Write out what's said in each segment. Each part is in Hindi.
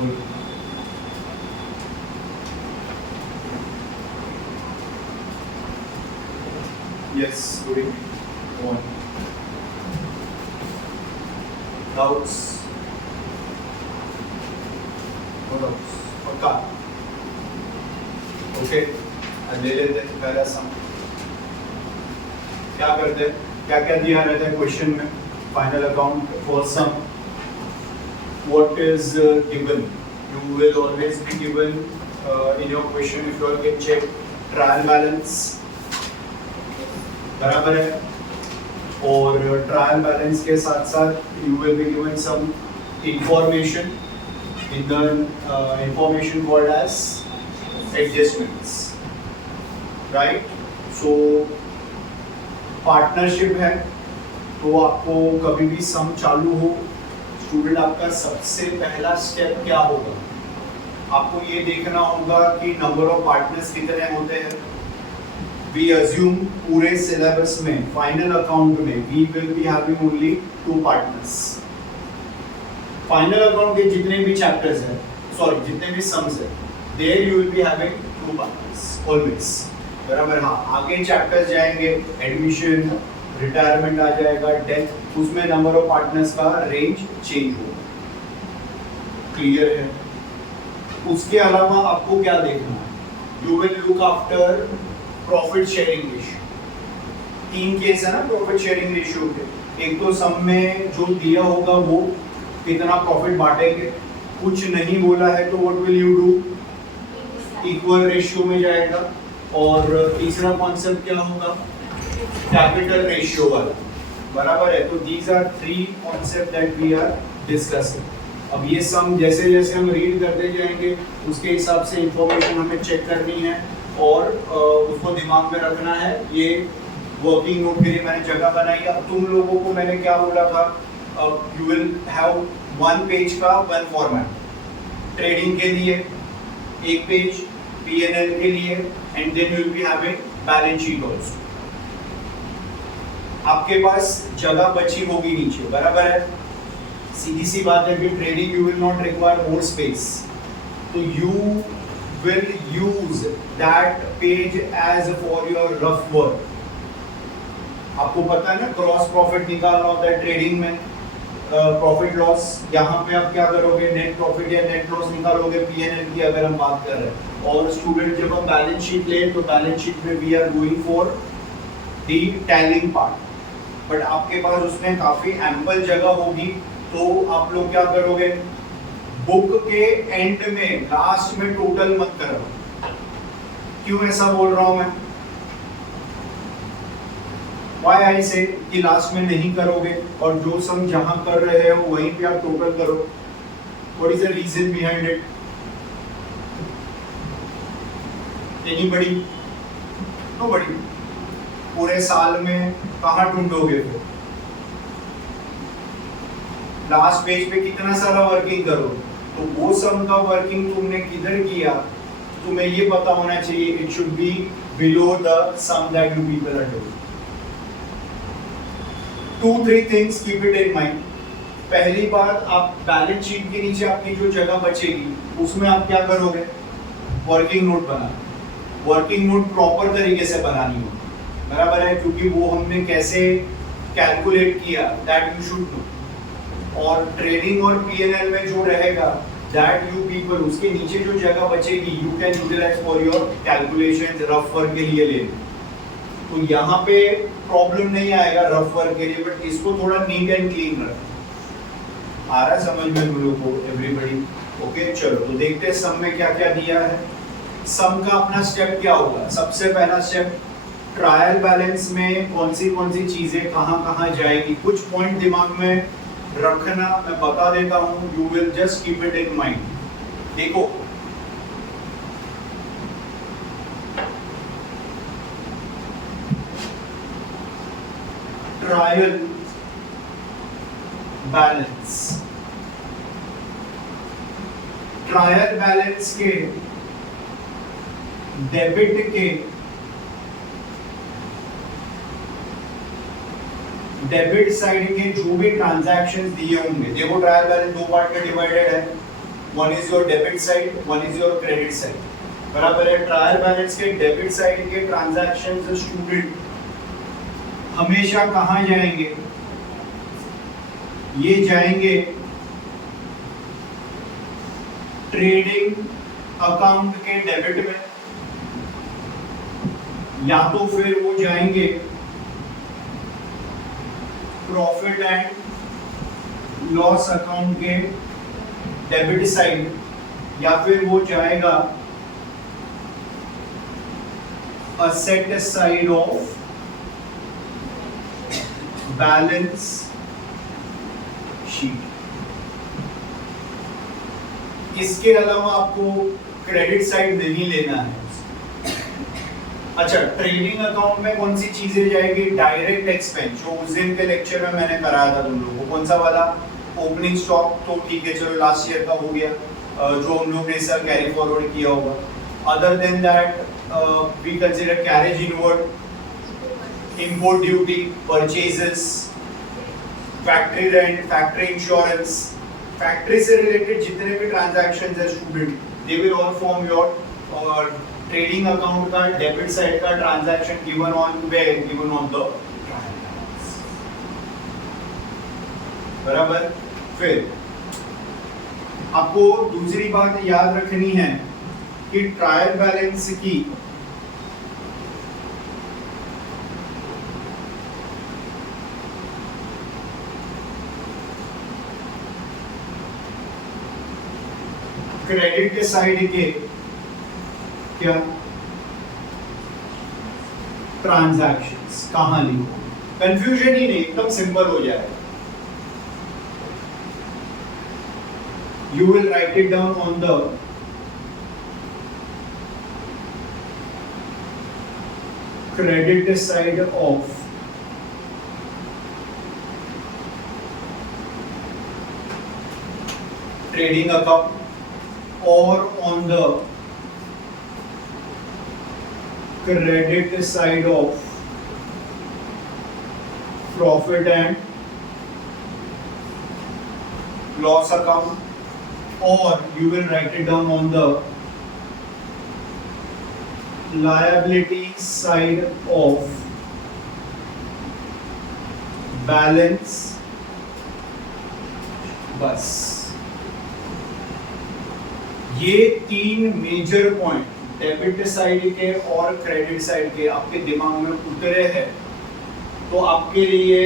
Yes, good evening. Go on. Doubts? No doubts. पक्का? Okay. ले लेते हैं पहला सम। क्या करते हैं? क्या क्या दिया रहता है क्वेश्चन में? Final account first sum. What is given? You will always be given in your question if you all can check trial balance. बराबर है. और ट्रायल बैलेंस के साथ साथ you will be given some information in the information called as adjustments, right. So partnership है तो आपको कभी भी सम चालू हो स्टूडेंट आपका सबसे पहला स्टेप क्या होगा? आपको ये देखना होगा कि नंबर ऑफ पार्टनर्स कितने होते हैं. We assume पूरे सिलेबस में फाइनल अकाउंट में we will be having only 2 partners. Final account के जितने भी चैप्टर्स हैं, सॉरी जितने भी सम्स हैं, there you will be having 2 partners always. बराबर. हाँ, आगे चैप्टर्स जाएंगे, एडमिशन, रिटायरमेंट आ जाएगा, डेथ, उसमें नंबर ऑफ पार्टनर्स का रेंज चेंज होगा. क्लियर है? उसके अलावा आपको क्या देखना है? You will look after profit sharing ratio. 3 case है ना प्रॉफिट शेयरिंग रेशियो के. एक तो सम में जो दिया होगा वो कितना प्रॉफिट बांटेंगे, कुछ नहीं बोला है तो what will you do? Equal ratio में जाएगा. और तीसरा कॉन्सेप्ट क्या होगा? कैपिटल रेशियो वाला. बराबर है. तो these are 3 concept that we are discussing. अब ये सम जैसे जैसे हम रीड करते जाएंगे उसके हिसाब से इंफॉर्मेशन हमें चेक करनी है और उसको दिमाग में रखना है. ये वर्किंग नोट के लिए मैंने जगह बनाई. अब तुम लोगों को मैंने क्या बोला था? यू विल हैव 1 पेज का 1 फॉर्मेट. ट्रेडिंग के लिए 1 पेज, P&L के लिए, and then you will be having balance sheet also. आपके पास जगह बची होगी नीचे. बराबर है. सीधी सी बात है कि trading you will not require more space, तो you will use that page as for your rough work. आपको पता है ना क्रॉस प्रॉफिट निकालना होता है ट्रेडिंग में, प्रॉफिट लॉस. यहाँ पे आप क्या करोगे? नेट प्रॉफिट या नेट लॉस निकालोगे P&L की अगर हम बात कर रहे हैं. और स्टूडेंट जब हम बैलेंस शीट ले तो बैलेंस शीट में we are going for the tallying part. But आपके पास उसमें काफी एम्पल जगह होगी तो आप लोग क्या करोगे? बुक के एंड में लास्ट में टोटल मत करो. क्यों ऐसा बोल रहा हूं मैं? Why I say कि लास्ट में नहीं करोगे और जो सम जहां कर रहे हो वहीं पे आप टोटल करो. What is the reason behind it? Anybody? Nobody. पूरे साल में कहाँ ढूंढोगे फिर? लास्ट पेज पे कितना सारा वर्किंग करोगे? तो वो सम का वर्किंग तुमने किधर किया तुम्हें ये पता होना चाहिए. It should be below the sum that you people are doing. 2-3 things keep it in mind. पहली बात, आप बैलेंस शीट के नीचे आपकी जो जगह बचेगी उसमें आप क्या करोगे? वर्किंग नोट बना. वर्किंग नोट प्रॉपर तरीके से बनानी होगी. बराबर है. क्योंकि वो हमने कैसे कैलकुलेट किया दैट यू शुड नो. और ट्रेडिंग और P&L में जो रहेगा दैट यू पीपल, उसके नीचे जो जगह बचेगी you can utilise for your calculations, rough work के लिए ले. तो यहाँ पे प्रॉब्लम नहीं आएगा रफ वर्क के लिए, बट इसको थोड़ा नीट एंड क्लीन रखना. आ रहा है समझ में तुम लोग को एवरीबॉडी? ओके, चलो तो देखते हैं सम में क्या क्या दिया है. सम का अपना स्टेप क्या होगा? सबसे पहला स्टेप, ट्रायल बैलेंस में कौन सी चीजें कहाँ जाएगी. कुछ पॉइंट दिमाग में रखना, मैं बता देता हूं. You will just keep it in mind. देखो, ट्रायल बैलेंस, ट्रायल बैलेंस के डेबिट के डेबिट साइड के जो भी ट्रांजैक्शंस दिए होंगे, देखो ट्रायल बैलेंस 2 पार्ट में डिवाइडेड है. One is your debit side, one is your credit side, बराबर है। ट्रायल बैलेंस के डेबिट साइड के ट्रांजैक्शंस स्टूडेंट हमेशा कहाँ जाएंगे? ये जाएंगे ट्रेडिंग अकाउंट के डेबिट में, या तो फिर वो जाएंगे प्रॉफिट एंड लॉस अकाउंट के डेबिट साइड, या फिर वो जाएगा asset side of balance sheet. इसके अलावा आपको क्रेडिट साइड नहीं लेना है। अच्छा, ट्रेडिंग अकाउंट में कौन सी चीजें जाएगी? डायरेक्ट एक्सपेंस, जो उस दिन के लेक्चर में मैंने कराया था तुम लोगों को। कौन सा वाला? ओपनिंग स्टॉक तो ठीक है, चलो लास्ट ईयर का हो गया, जो हम लोग ने इस साल कैरी फॉरवर्ड किया होगा। Other than that we consider carriage inward, import duty, purchases, factory rent, factory insurance, factory से रिलेटेड जितने भी ट्रांजैक्शंस है student, they will all form your trading account का डेबिट साइड का transaction given on where, given on the trial balance, बराबर। फिर आपको दूसरी बात याद रखनी है कि ट्रायल बैलेंस की क्रेडिट के साइड के क्या ट्रांजैक्शंस कहां लिखो? कंफ्यूजन ही नहीं, एकदम सिंपल हो जाएगा। You will write it down on the credit side of trading account or on the credit side of profit and loss account, or you will write it down on the liability side of balance। बस ये तीन मेजर पॉइंट डेबिट साइड के और क्रेडिट साइड के आपके दिमाग में उतरे हैं तो आपके लिए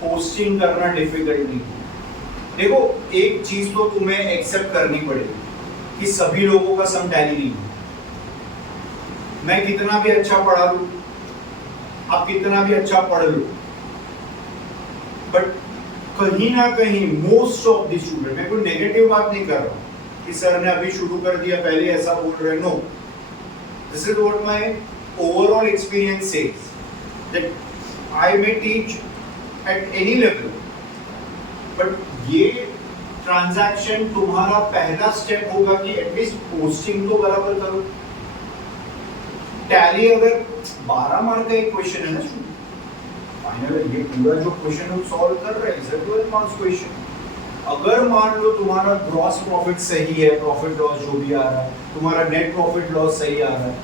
पोस्टिंग करना डिफिकल्ट नहीं। देखो, एक चीज तो तुम्हें एक्सेप्ट करनी पड़ेगी कि सभी लोगों का सम टैली नहीं है। मैं कितना भी अच्छा पढ़ा लूं, आप कितना भी अच्छा पढ़ लो, बट कहीं ना कहीं मोस्ट ऑफ द स्टूडेंट, मैं कोई नेगेटिव बात नहीं कर रहा हूं कि सर ने अभी शुरू कर दिया पहले ऐसा बोल रहे, no, this is what my overall experience says, that I may teach at any level, but ये ट्रांजैक्शन तुम्हारा पहला स्टेप होगा कि एटलीस्ट पोस्टिंग तो बराबर करो। टैली अगर 12 मार्क का एक क्वेश्चन है ना, फाइनल ये पूरा जो क्वेश्चन हम सॉल्व कर रहे हैं 12 मार्क्स क्वेश्चन, अगर मान लो तुम्हारा ग्रॉस प्रॉफिट सही है, प्रॉफिट लॉस जो भी आ रहा है, तुम्हारा नेट प्रॉफिट लॉस सही आ रहा है,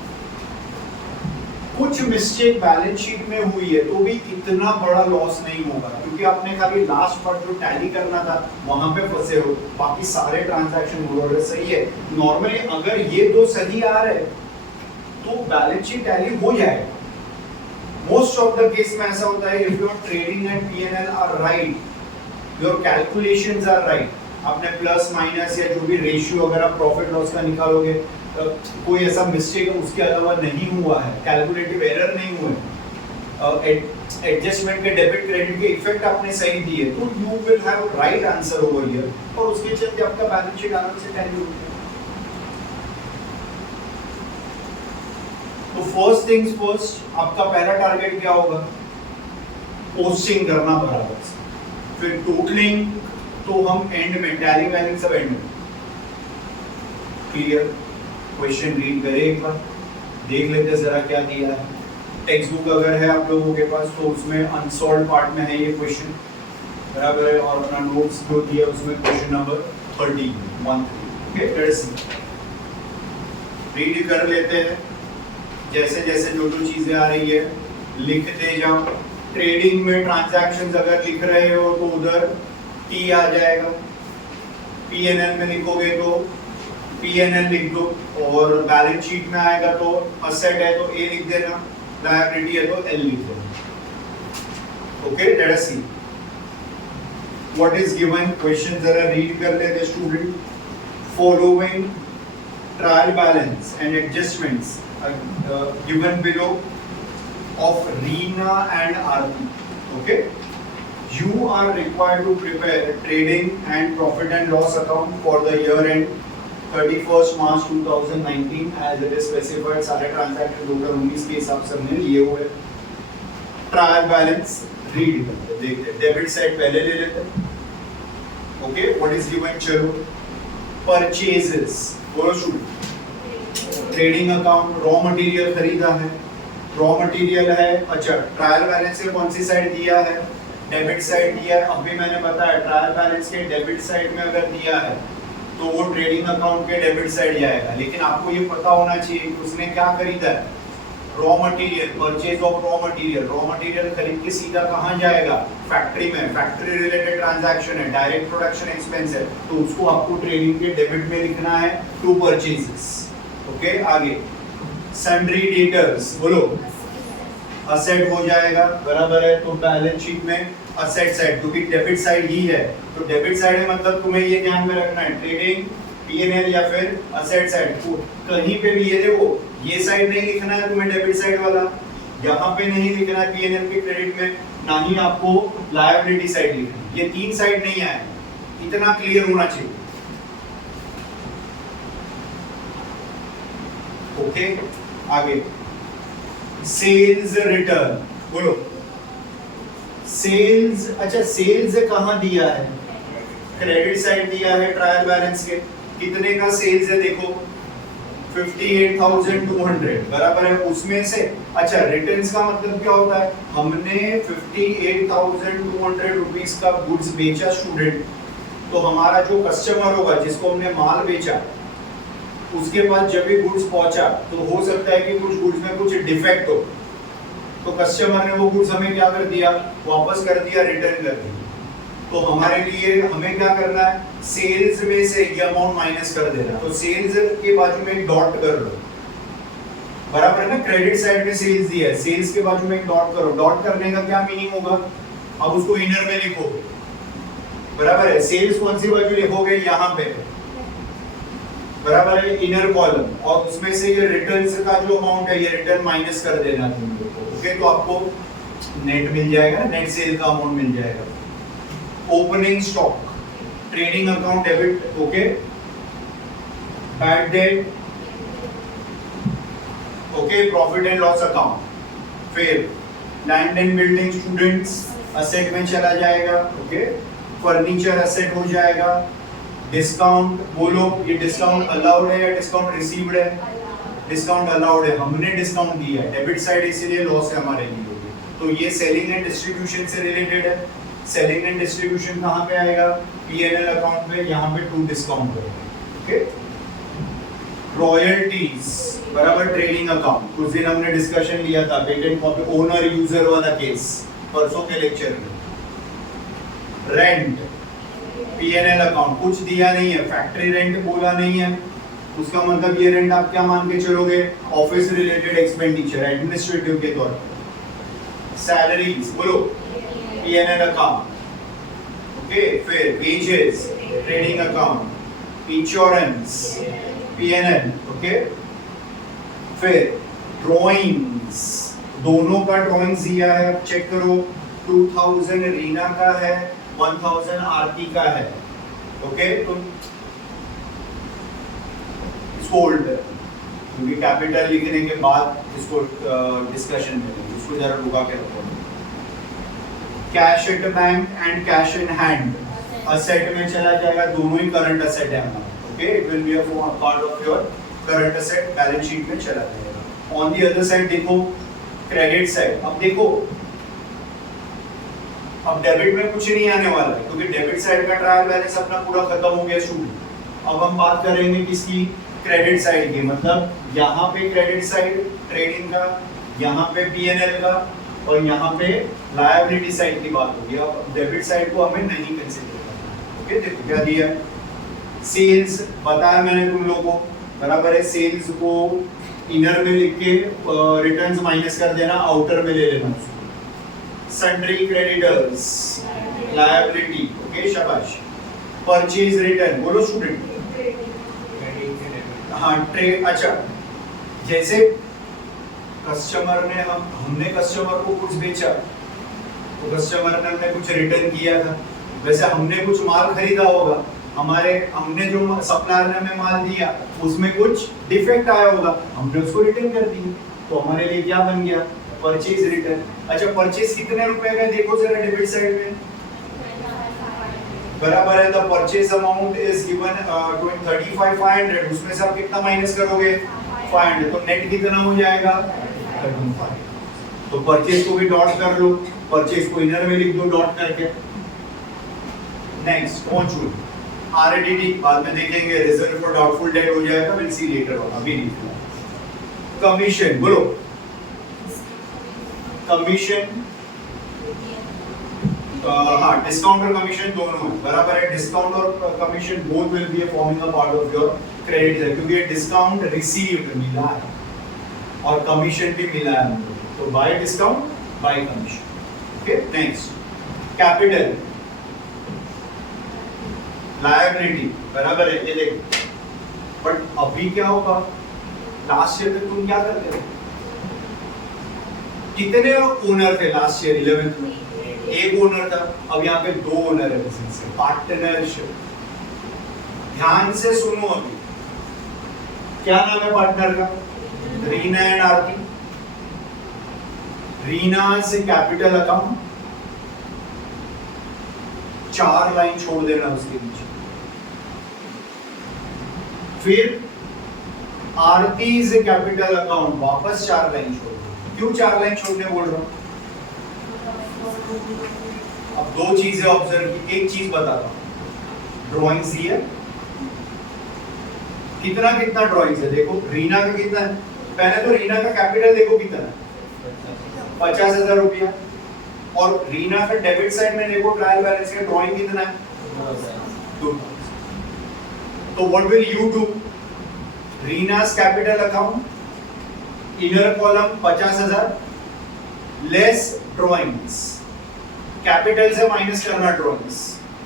कुछ मिस्टेक बैलेंस शीट में हुई है तो भी इतना बड़ा लॉस नहीं होगा, क्योंकि आपने खाली लास्ट पार्ट जो टैली करना था वहां पे फंसे हो, बाकी सारे ट्रांजैक्शन बोल सही है। नॉर्मली अगर ये दो सही आ रहे तो बैलेंस शीट टैली हो जाएगा। मोस्ट ऑफ द केस में ऐसा होता है, if your trading and PNL are right, your calculations are right, आपने प्लस माइनस या जो भी रेशियो अगर आप प्रॉफिट लॉस का निकालोगे, कोई ऐसा मिस्टेक उसके अलावा नहीं हुआ है, कैलकुलेटिव एरर नहीं हुए, एडजस्टमेंट के डेबिट क्रेडिट के इफेक्ट आपने सही दिए, तो you will have right answer over here, और उसके चलते आपका बैलेंस शीट आराम से टैली हो जाएगा। तो फर्स्ट थिंग्स फर्स्ट, आपका पहला टारगेट क्या होगा? पोस्टिंग करना बराबर से, फिर टोटलिंग तो हम एंड में, टैली वैलिंग सब एंड में। क्लियर? क्वेश्चन रीड करें एक बार, देख लेते जरा क्या दिया है। टेक्स्ट बुक अगर है आप लोगों के पास तो उसमें अनसॉल्व पार्ट में है ये क्वेश्चन, बराबर है, और अपना नोट्स जो दिया उसमें question number 13 okay, let's read कर लेते हैं, जैसे जैसे जो जो चीजें आ रही है लिखते जाओ। ट्रेडिंग में ट्रांजैक्शंस अगर लिख रहे हो तो उधर टी आ जाएगा, पीएनएल में लिखोगे तो पीएनएल लिख दो, और बैलेंस शीट में आएगा तो असेट है तो ए लिख देना, लायबिलिटी है तो एल लिख देना। Okay, late us see what is given. Question जरा रीड कर लेते student. Following trial balance and adjustments given below of Reena and Aarti. Okay, you are required to prepare trading and profit and loss account for the year end 31st March 2019 as it is specified। सारे ट्रांजैक्शन 2019 के हिसाब से हमने लिए हुए। ट्रायल बैलेंस रीड करते देखते, डेबिट साइड पहले ले लेते। ओके, व्हाट इज गिवन, चलो परचेजेस बोलो शुरू। ट्रेडिंग अकाउंट, रॉ मटेरियल खरीदा है, रॉ मटेरियल है। अच्छा, ट्रायल बैलेंस के कौन सी साइड दिया है, डेबिट साइड दिया है। अभी मैंने बताया ट्रायल बैलेंस के डेबिट साइड में अगर दिया है तो वो ट्रेडिंग अकाउंट के डेबिट साइड जाएगा। लेकिन आपको ये पता होना चाहिए कि उसने क्या खरीदा है, raw material, purchase of raw material. Raw material खरीद के सीधा कहाँ जाएगा, फैक्ट्री में। फैक्ट्री रिलेटेड ट्रांजैक्शन है, डायरेक्ट प्रोडक्शन एक्सपेंस है, तो उसको आपको ट्रेडिंग के डेबिट में लिखना है टू परचेजेस। ओके, आगे सन्ड्री डेटर्स बोलो, असेट हो जाएगा, बराबर है। तो बैलेंस शीट में असेट साइड, क्योंकि डेबिट साइड ही है तो डेबिट साइड है, मतलब तुम्हें ये ध्यान में रखना है ट्रेडिंग, पीएनएल या फिर असेट साइड। कहीं पे भी ये देखो, ये साइड नहीं लिखना है तुम्हें डेबिट साइड वाला, यहाँ पे नहीं लिखना है पीएनएल के क्रेडिट में, ना ही आपको लायबिलिटी साइड लिखनी है। ये तीन साइड नहीं आए, इतना क्लियर होना चाहिए। ओके, आगे सेल्स रिटर्न बोलो। सेल्स, अच्छा सेल्स कहाँ दिया है, क्रेडिट साइड दिया है ट्रायल बैलेंस के। कितने का सेल्स है देखो, 58,200 बराबर है। उसमें से अच्छा रिटर्न्स का मतलब क्या होता है, हमने 58,200 रुपीस का गुड्स बेचा स्टूडेंट, तो हमारा जो कस्टमर होगा जिसको हमने माल बेचा, उसके पास जब भी गुड्स पहुंचा तो हो सकता है कि कुछ गुड्स में कुछ डिफेक्ट हो, तो कस्टमर ने वो गुड्स हमें क्या कर दिया, वापस कर दिया, रिटर्न कर दिया। तो हमारे लिए हमें क्या करना है, सेल्स में से ये अमाउंट माइनस कर देना। तो सेल्स के बाजू में एक डॉट कर लो, बराबर है ना। क्रेडिट साइड में सेल्स दिया है, सेल्स के बाजू में एक डॉट करो। डॉट करने का क्या मीनिंग होगा, अब उसको इनर में लिखो, बराबर है। सेल्स कौन सी बाजू लिखोगे, यहाँ पे, बराबर है, इनर कॉलम। और उसमें से ये रिटर्न्स का जो अमाउंट है ये रिटर्न माइनस कर देना तुम लोग को। ओके, तो आपको नेट मिल जाएगा, नेट सेल का अमाउंट मिल जाएगा। Opening stock, trading account debit, okay. Bad debt, okay. Profit and loss account, फिर land and building students asset में चला जाएगा, ओके। फर्नीचर असेट हो जाएगा। डिस्काउंट बोलो, ये डिस्काउंट अलाउड है या डिस्काउंट रिसीव्ड है, डिस्काउंट अलाउड है, हमने डिस्काउंट दिया है, डेबिट साइड इसीलिए लॉस है हमारे लिए। तो ये सेलिंग एंड डिस्ट्रीब्यूशन से रिलेटेड है। सेलिंग एंड डिस्ट्रीब्यूशन कहाँ पे आएगा, पीएनएल अकाउंट पे, यहाँ पे टू डिस्काउंट है, ओके। रॉयल्टीज बराबर ट्रेडिंग अकाउंट, उस दिन हमने डिस्कशन लिया था पेटेंट कॉपी ओनर यूजर वाला केस, परसों के लेक्चर में। रेंट, पीएनएल अकाउंट, कुछ दिया नहीं है, फैक्ट्री रेंट बोला नहीं है, उसका मतलब ये रेंट आप क्या मान के चलोगे, ऑफिस रिलेटेड एक्सपेंडिचर, एडमिनिस्ट्रेटिव के तौर पर। सैलरीज बोलो, पीएनएल अकाउंट, ओके। फिर wages, trading account. Insurance, PNL, okay. फिर ड्राइंग्स, दोनों का ड्राइंग्स दिया है, अब चेक करो। 2000 रीना का है, 1000 आरती का है, ओके। तो इसको होल्ड है, क्योंकि कैपिटल लिखने के बाद इसको डिस्कशन में इसको जरा रुका के रखो। Cash at bank and cash in hand asset में चला जाएगा, दोनों ही करंट असेट है हमारा, okay. It will be a part of your current asset, balance sheet में चला जाएगा। ऑन द अदर साइड देखो, क्रेडिट साइड, अब देखो अब डेबिट में कुछ नहीं आने वाला है, क्योंकि डेबिट साइड का ट्रायल बैलेंस अपना पूरा खत्म हो गया स्टूडेंट। अब हम बात करेंगे किसकी, क्रेडिट साइड की, मतलब यहाँ पे क्रेडिट साइड ट्रेडिंग का, यहाँ पे P&L का, और यहाँ पे लायबिलिटी साइड की बात होगी। अब डेबिट साइड को हमें नहीं कंसीडर करना। ओके, देखो क्या दिया है, सेल्स बताया मैंने तुम लोगों को, बराबर है, सेल्स को इनर में लिख के रिटर्न्स माइनस कर देना, आउटर में ले लेना। सन्ड्री क्रेडिटर्स लायबिलिटी, ओके शाबाश। परचेज रिटर्न, बोलो स्टूडेंट। हाँ ट्रेड, अच्छा जैसे कस्टमर ने हमने कस्टमर को कुछ बेचा तो कस्टमर ने हमने कुछ रिटर्न किया था, वैसे हमने कुछ माल खरीदा होगा, हमने जो सप्लायर ने हमें माल दिया उसमें कुछ डिफेक्ट आया होगा, हमने उसको रिटर्न कर दिया, तो हमारे लिए क्या बन गया, परचेज रिटर्न। अच्छा परचेज कितने रुपए का देखो जरा डेबिट साइड में, बराबर है, the purchase amount is given 35,500, उसमें से आप कितना माइनस करोगे 500, तो नेट कितना हो जाएगा 35। तो परचेज को भी डॉट कर लो, परचेज को इनर में लिख दो डॉट करके। नेक्स्ट पहुंचो आरडीडी, बाद में देखेंगे, रिजर्व फॉर डाउटफुल डेट हो जाएगा, विल सी लेटर ऑन, अभी नहीं। कमीशन बोलो, कमीशन हाँ डिस्काउंट और कमीशन दोनों है, बराबर है, डिस्काउंट और commission both will be forming a part of your credit है, क्योंकि ये डिस्काउंट रिसीव्ड मिला है और कमीशन भी मिला है, तो bye discount bye commission. Okay next capital liability, बराबर है, ये देखो। बट अभी क्या होगा, लास्ट ईयर तक तुम क्या करते थे, कितने ओनर थे लास्ट ईयर 11th में, एक ओनर था, अब यहाँ पे 2 ओनर है बिजनेस से, पार्टनरशिप। ध्यान से सुनो, अभी क्या नाम है पार्टनर का, रीना एंड आरती। रीना से कैपिटल अकाउंट 4 लाइन छोड़ देना उसके नीचे, फिर आरती से कैपिटल अकाउंट वापस 4 लाइन छोड़ दो। क्यों 4 लाइन छोड़ने बोल रहा हूं, अब 2 चीजें ऑब्जर्व की, एक चीज बताता हूं, ड्राइंग्स दिए, कितना कितना ड्राइंग्स है, देखो रीना का कितना है, पहले तो रीना का कैपिटल देखो कितना है, 50,000 रुपया, और रीना का डेबिट साइड में देखो ट्रायल बैलेंस का ड्राइंग कितना है 2,000। तो what will you do, Reena's capital account inner column 50,000 less drawings, capital से माइनस करना ड्राइंग्स,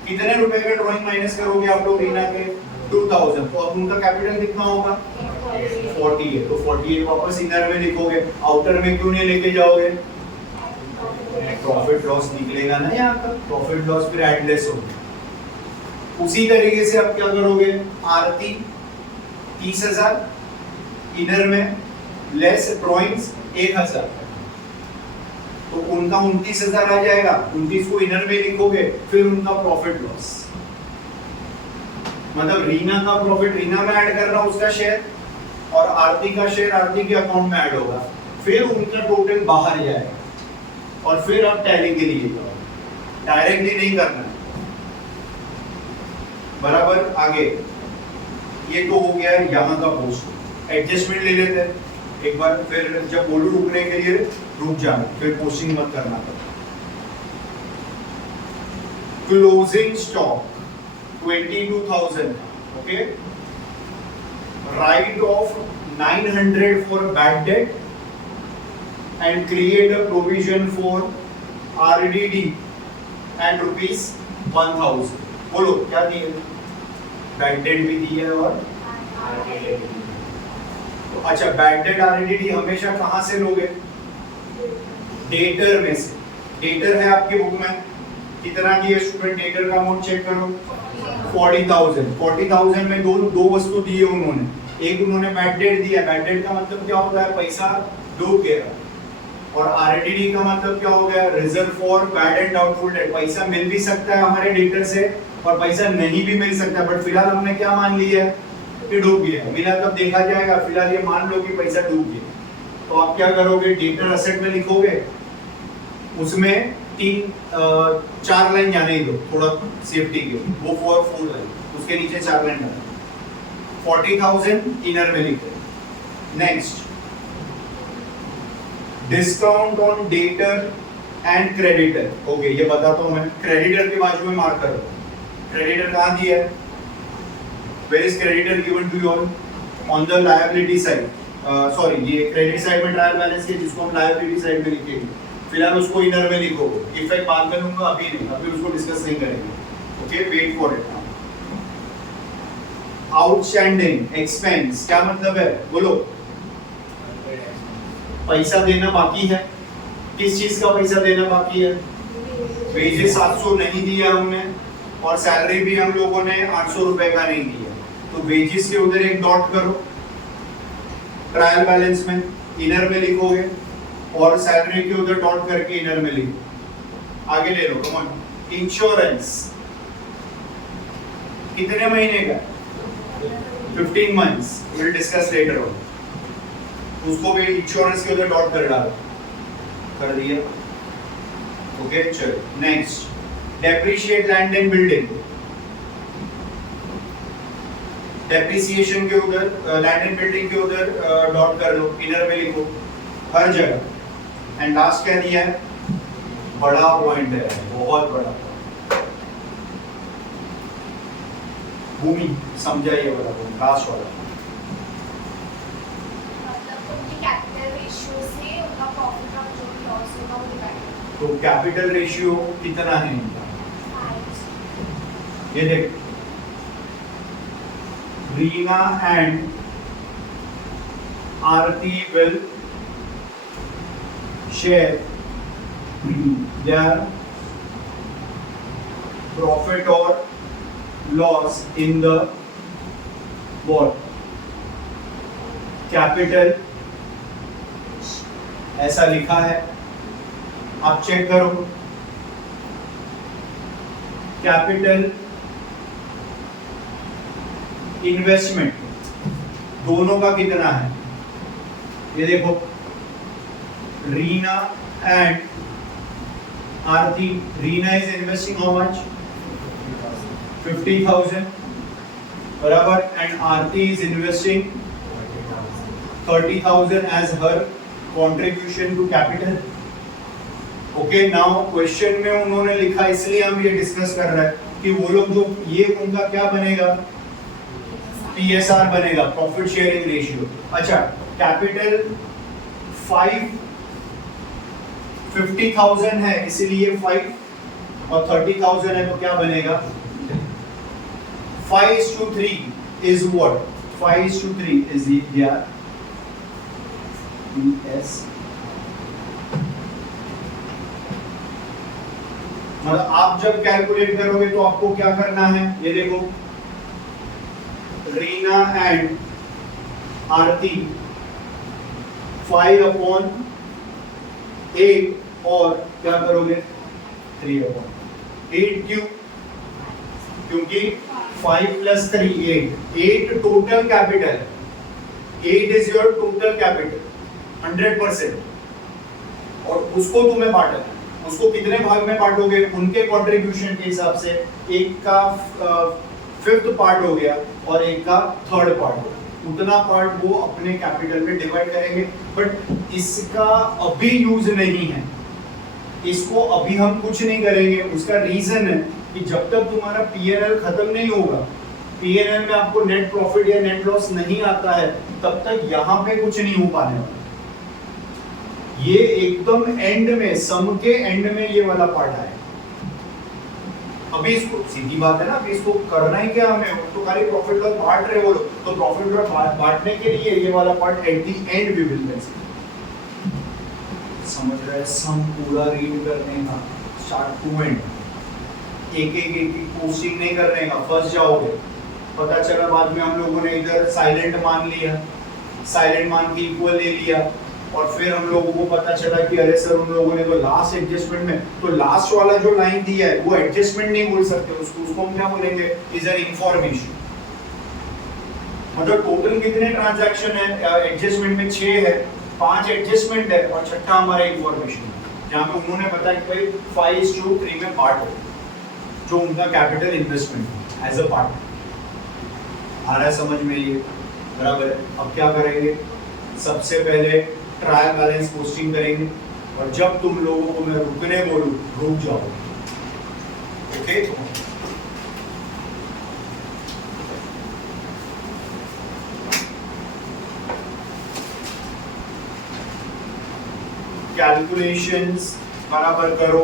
कितने रुपए का ड्राइंग माइनस करोगे आप लोग रीना के 2,000, तो अब उनका कैपिटल कितना होगा 48, तो 48 वापस इनर में लिखोगे, आउटर में क्यों नहीं लेके जाओगे, प्रॉफिट लॉस निकलेगा ना यहाँ का, प्रॉफिट लॉस फिर एडलेस होगा। उसी तरीके से आप क्या करोगे, आरती 30,000 इनर में लेस ड्राइंग्स 1,000, तो उनका 29,000 आ जाएगा, 29 को इनर में लिखोगे, फिर उनका प्रॉफिट लॉस, मतलब रीना का प्रॉफिट रीना में ऐड करना उसका शेयर, और आरती का शेयर आरती के अकाउंट में ऐड होगा, फिर उनका टोटल बाहर जाएगा, और फिर आप टैली के लिए जाओ, डायरेक्टली नहीं करना, बराबर। आगे ये तो हो गया यहाँ का पोस्ट, एडजस्टमेंट ले लेते हैं एक बार, फिर जब बोलू रुकने के लिए रुक जाना, फिर पोस्टिंग मत करना पड़ता। Closing stock 22,000, okay, right of 900 for bad debt and create a provision for RDD and ₹1,000। बोलो क्या दिए, बैड डेट भी दी है और तो अच्छा बैड डेट आरडीडी हमेशा कहां से लोगे, डेटर में से। डेटर है आपके बुक में, कितना दिए स्टूडेंट, डेटर का अमाउंट चेक करो 40,000। 40,000 में दो वस्तु दिए उन्होंने, एक उन्होंने बैड डेट दिया, बैड डेट का मतलब क्या होता है, पैसा डूब गया, और आरडीडी का मतलब क्या हो गया, reserve for bad and doubtful debt, पैसा मिल भी सकता है हमारे डेटर से और पैसा नहीं भी मिल सकता, बट फिलहाल हमने क्या मान लिया है कि डूब गया, मिला तब देखा जाएगा, फिलहाल ये मान लो कि पैसा डूब गया। तो आप क्या करोगे, डेटर असेट में लिखोगे, उसमें 4 लाइन जाने ही दो थोड़ा सेफ्टी के, वो 4 लाइन, उसके नीचे 4 लाइन डालो, 40,000 इनर में लिखे। Next, discount on debtor and creditor. Okay, ये बताता हूं मैं। क्रेडिटर के बाजू में मार्क करो। क्रेडिटर कहां दिया है? Where is creditor given to you all? On the liability side. Sorry, ये क्रेडिट साइड में ट्रायल बैलेंस है जिसको हम लायबिलिटी साइड में लिखेंगे। फिलहाल उसको इनर में लिखो। इफेक्ट बाद में लूंगा, अभी नहीं, अभी उसको डिस्कस नहीं करेंगे। Okay, wait for it. Outstanding expense क्या मतलब है? बोलो। पैसा देना बाकी है। किस चीज का पैसा देना बाकी है? वेजेस 700 नहीं दिया हमने, और सैलरी भी हम लोगों ने 800 रुपए का नहीं दिया, तो वेजेस के उधर एक डॉट करो ट्रायल बैलेंस में, इनर में लिखोगे, और सैलरी के उधर डॉट करके इनर में लिखो। आगे ले लो, कम ऑन। इंश्योरेंस कितने महीने का? 15 months, we'll discuss later on। उसको भी इंश्योरेंस के उधर डॉट कर डालो। कर दिया? ओके, चलो next, depreciate land and building. Depreciation के उधर लैंड एंड बिल्डिंग के उधर डॉट कर लो, इनर में लिखो हर जगह। एंड लास्ट क्या दिया है? बड़ा पॉइंट है, बहुत बड़ा। भूमि, समझा ये वाला पॉइंट, लास्ट वाला। तो कैपिटल रेशियो कितना है इनका? ये देख, Reena and Aarti will share their profit or loss in the what? Capital, ऐसा लिखा है, आप चेक करो। कैपिटल, इन्वेस्टमेंट, दोनों का कितना है? ये देखो, Reena and Aarti, Reena is investing how much? 50,000 बराबर, and Aarti is investing 30,000 as her contribution to capital. Okay, now question में उन्होंने लिखा, इसलिए हम ये डिस्कस कर रहे हैं कि वो लोग जो ये उनका क्या बनेगा? पीएसआर बनेगा, प्रॉफिट शेयरिंग रेशियो। अच्छा, कैपिटल 50,000 है, इसीलिए 5 और 30,000 है, तो क्या बनेगा? 5:3 is what? 5:3 is their PS। मतलब आप जब कैलकुलेट करोगे तो आपको क्या करना है? ये देखो, रीना एंड आरती 5/8, और क्या करोगे? 3/8। क्यों? क्योंकि 5 + 3 8 total capital, 8 is your total capital 100%, और उसको तुम्हें बांटना है। उसको कितने भाग में बांटोगे? उनके कंट्रीब्यूशन के हिसाब से, एक का 5th पार्ट हो गया और एक का 3rd पार्ट हो गया, उतना पार्ट वो अपने कैपिटल में डिवाइड करेंगे। बट इसका अभी यूज नहीं है, इसको अभी हम कुछ नहीं करेंगे। उसका रीजन है कि जब तक तुम्हारा पीएनएल खत्म नहीं होगा, पीएनएल में आपको नेट प्रॉफिट या नेट लॉस नहीं आता है, तब तक यहाँ पे कुछ नहीं हो पाने वाला। ये एकदम एंड में, सम के एंड में ये वाला पार्ट आए। अभी इसको सीधी बात है ना, अभी इसको करना ही क्या हमें? तो खाली प्रॉफिट लॉस बांट रहे हो, तो प्रॉफिट लॉस बांटने के लिए ये वाला part at the end we will consider. समझ रहे? सम पूरा रीड करने का, स्टार्ट टू एंड, एक पोस्टिंग नहीं करने का, फंस जाओगे। पता चला बाद में हम लोगों ने इधर साइलेंट मान लिया, साइलेंट मान के इक्वल ले लिया, और फिर हम लोगों को पता चला कि अरे सर उन लोगों ने तो लास्ट एडजस्टमेंट में, तो लास्ट वाला जो लाइन दिया है वो एडजस्टमेंट नहीं बोल सकते, उसको हम क्या बोलेंगे? Is an information. मतलब टोटल कितने ट्रांजैक्शन है एडजस्टमेंट में? 6 है, 5 एडजस्टमेंट है और छठा हमारा इंफॉर्मेशन है, जहाँ पे उन्होंने बताया कि भाई 5:3 में पार्ट हो जो उनका capital investment as a part. आ रहा है समझ में ये? बराबर है। अब क्या करेंगे, सबसे पहले ट्रायल बैलेंस पोस्टिंग करेंगे और जब तुम लोगों को मैं रुकने बोलूं रुक जाओ। ओके, कैलकुलेशंस बराबर करो,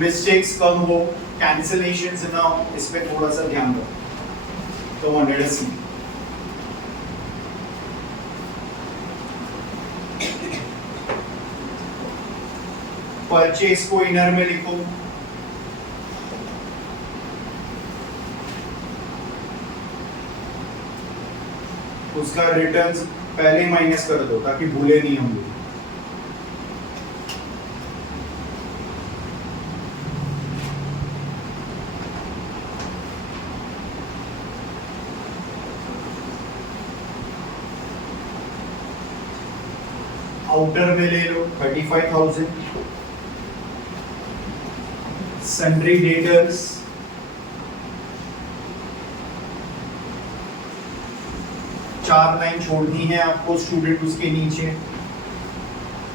मिस्टेक्स कम हो, कैंसिलेशंस ना हो, इस पे थोड़ा सा ध्यान दो। तो 180 परचेस को इनर में लिखो, उसका रिटर्न्स पहले माइनस कर दो ताकि भूले नहीं हम लोग। आउटर में ले लो 35,000, सन्ड्री डेटर्स चार लाइन छोड़नी है आपको स्टूडेंट, उसके नीचे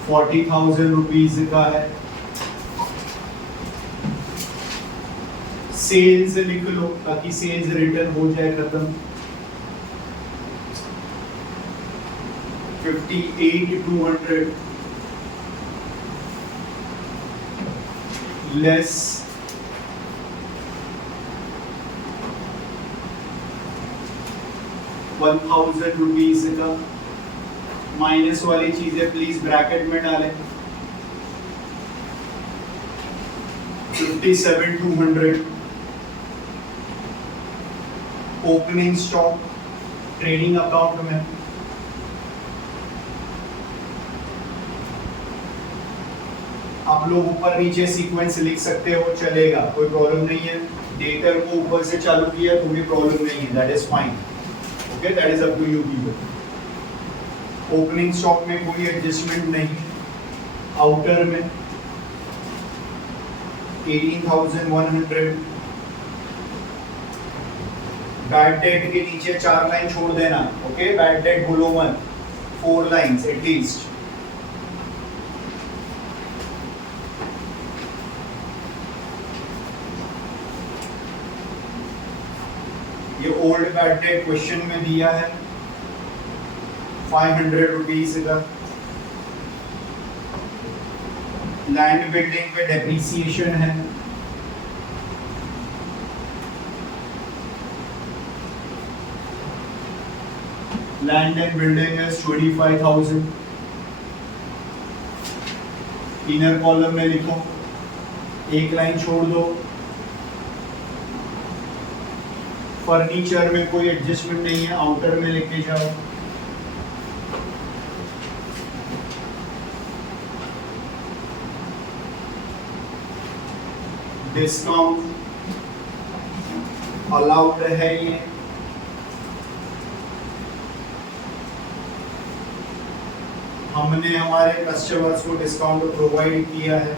40,000 रुपीज का है। सेल्स लिख लो ताकि सेल्स रिटर्न हो जाए खत्म। 58,200 लेस 1,000 रुपीज का। माइनस वाली चीजें प्लीज ब्रैकेट में डालें। 57,200 ओपनिंग स्टॉक ट्रेडिंग अकाउंट में। आप लोग ऊपर नीचे सीक्वेंस लिख सकते हो, चलेगा, कोई प्रॉब्लम नहीं है। डेटर को ऊपर से चालू किया तो भी प्रॉब्लम नहीं है, that is fine. Okay, that is up to you people. Opening stock में कोई एडजस्टमेंट नहीं। आउटर में 18,100। बैड डेट के नीचे चार लाइन छोड़ देना। ओके, बैड डेट बोलो 1, 4 लाइंस एटलीस्ट। ये ओल्ड बैड डेट क्वेश्चन में दिया है 500 रुपीज का। लैंड बिल्डिंग पे डेप्रिसिएशन है, लैंड एंड बिल्डिंग है 25,000। इनर कॉलम में लिखो, एक लाइन छोड़ दो। फर्नीचर में कोई एडजस्टमेंट नहीं है, आउटर में लेके जाओ। डिस्काउंट अलाउड है ये। हमने हमारे कस्टमर्स को डिस्काउंट प्रोवाइड किया है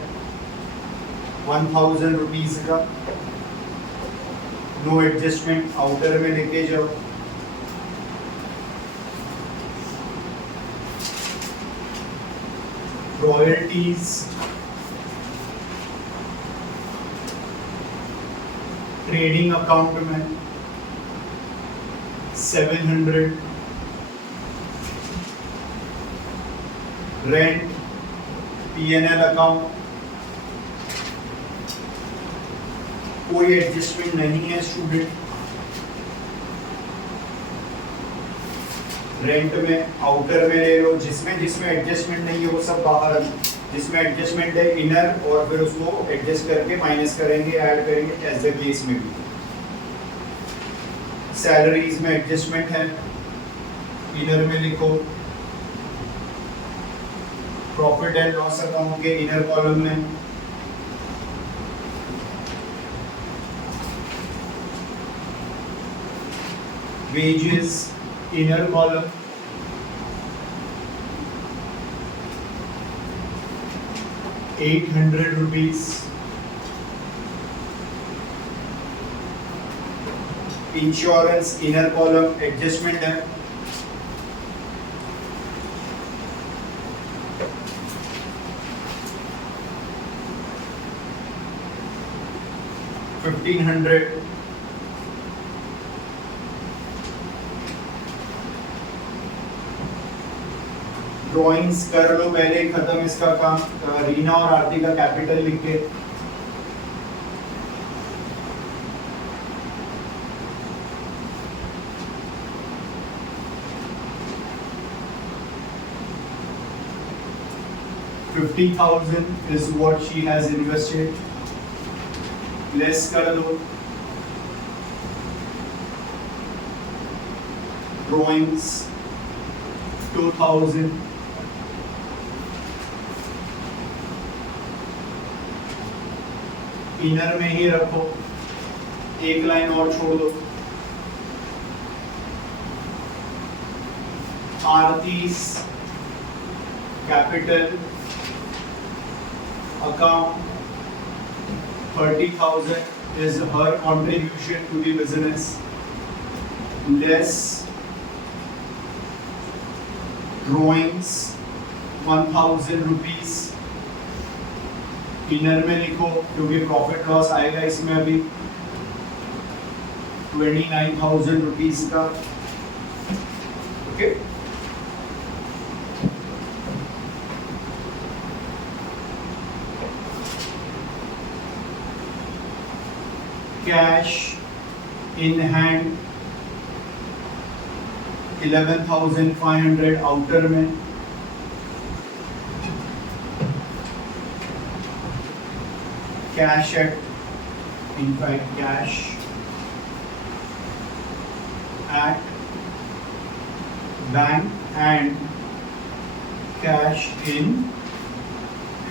1,000 रुपीज का। नो एडजस्टमेंट, आउटर में लेके जाओ। रॉयल्टीज ट्रेडिंग अकाउंट में 700। रेंट पीएनएल अकाउंट कोई एडजस्टमेंट नहीं है स्टूडेंट। रेंट में आउटर में ले लो, जिसमें एडजस्टमेंट नहीं है वो सब बाहर। जिसमें एडजस्टमेंट है इनर, और फिर उसको एडजस्ट करके माइनस करेंगे, ऐड करेंगे, एज द केस में भी। सैलरीज में एडजस्टमेंट है, इनर में लिखो। प्रॉफिट एंड लॉस अकाउंट के इनर कॉलम में wages inner column, ₹800। Insurance inner column adjustment है, $1,500। ड्राइंग्स कर लो पहले खत्म इसका काम। रीना और आरती का कैपिटल लिख के। $50,000 is what she has invested. Less कर दो। Drawings 2,000। इनर में ही रखो, एक लाइन और छोड़ दो। आरती's capital account 30,000 is her contribution to the business, less drawings 1,000 rupees। Inner में लिखो क्योंकि प्रॉफिट लॉस आएगा इसमें अभी 29,000 रुपीज का। Okay, cash in hand 11,500 outer में। Cash at in fact cash at bank and cash in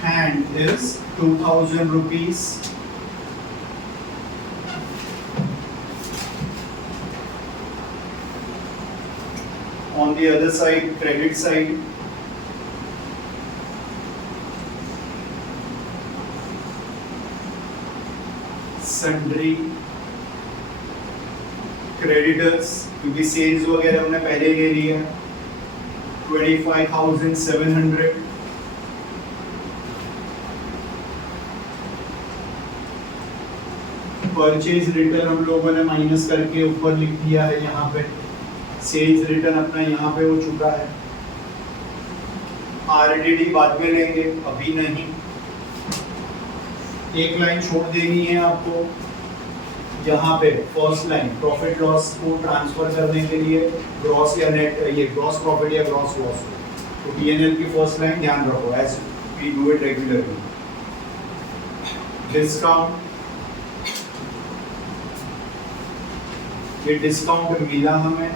hand is 2,000 rupees। On the other side, credit side, sundry creditors क्योंकि सेल्स वगैरह हमने पहले ले ली है 25,700। परचेज रिटर्न हम लोगों ने माइनस करके ऊपर लिख दिया है यहाँ पे। सेल्स रिटर्न अपना यहाँ पे हो चुका है। आरडीडी बाद में लेंगे, अभी नहीं। एक लाइन छोड़ देनी है आपको यहाँ पे, फर्स्ट लाइन प्रॉफिट लॉस को ट्रांसफर करने के लिए ग्रॉस या नेट, ये ग्रॉस प्रॉफिट या ग्रॉस लॉस। तो पीएनएल की फर्स्ट लाइन ध्यान रखो as we do it regularly. Discount, ये डिस्काउंट मिला हमें।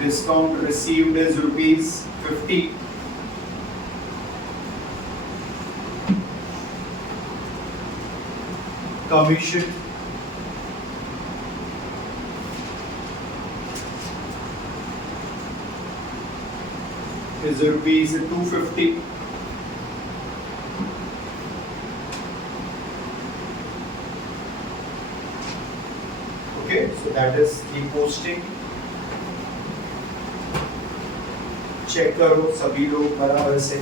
Discount received is ₹50। Commission is ₹250। Okay, so that is the posting। Check करो सभी लोग बराबर से।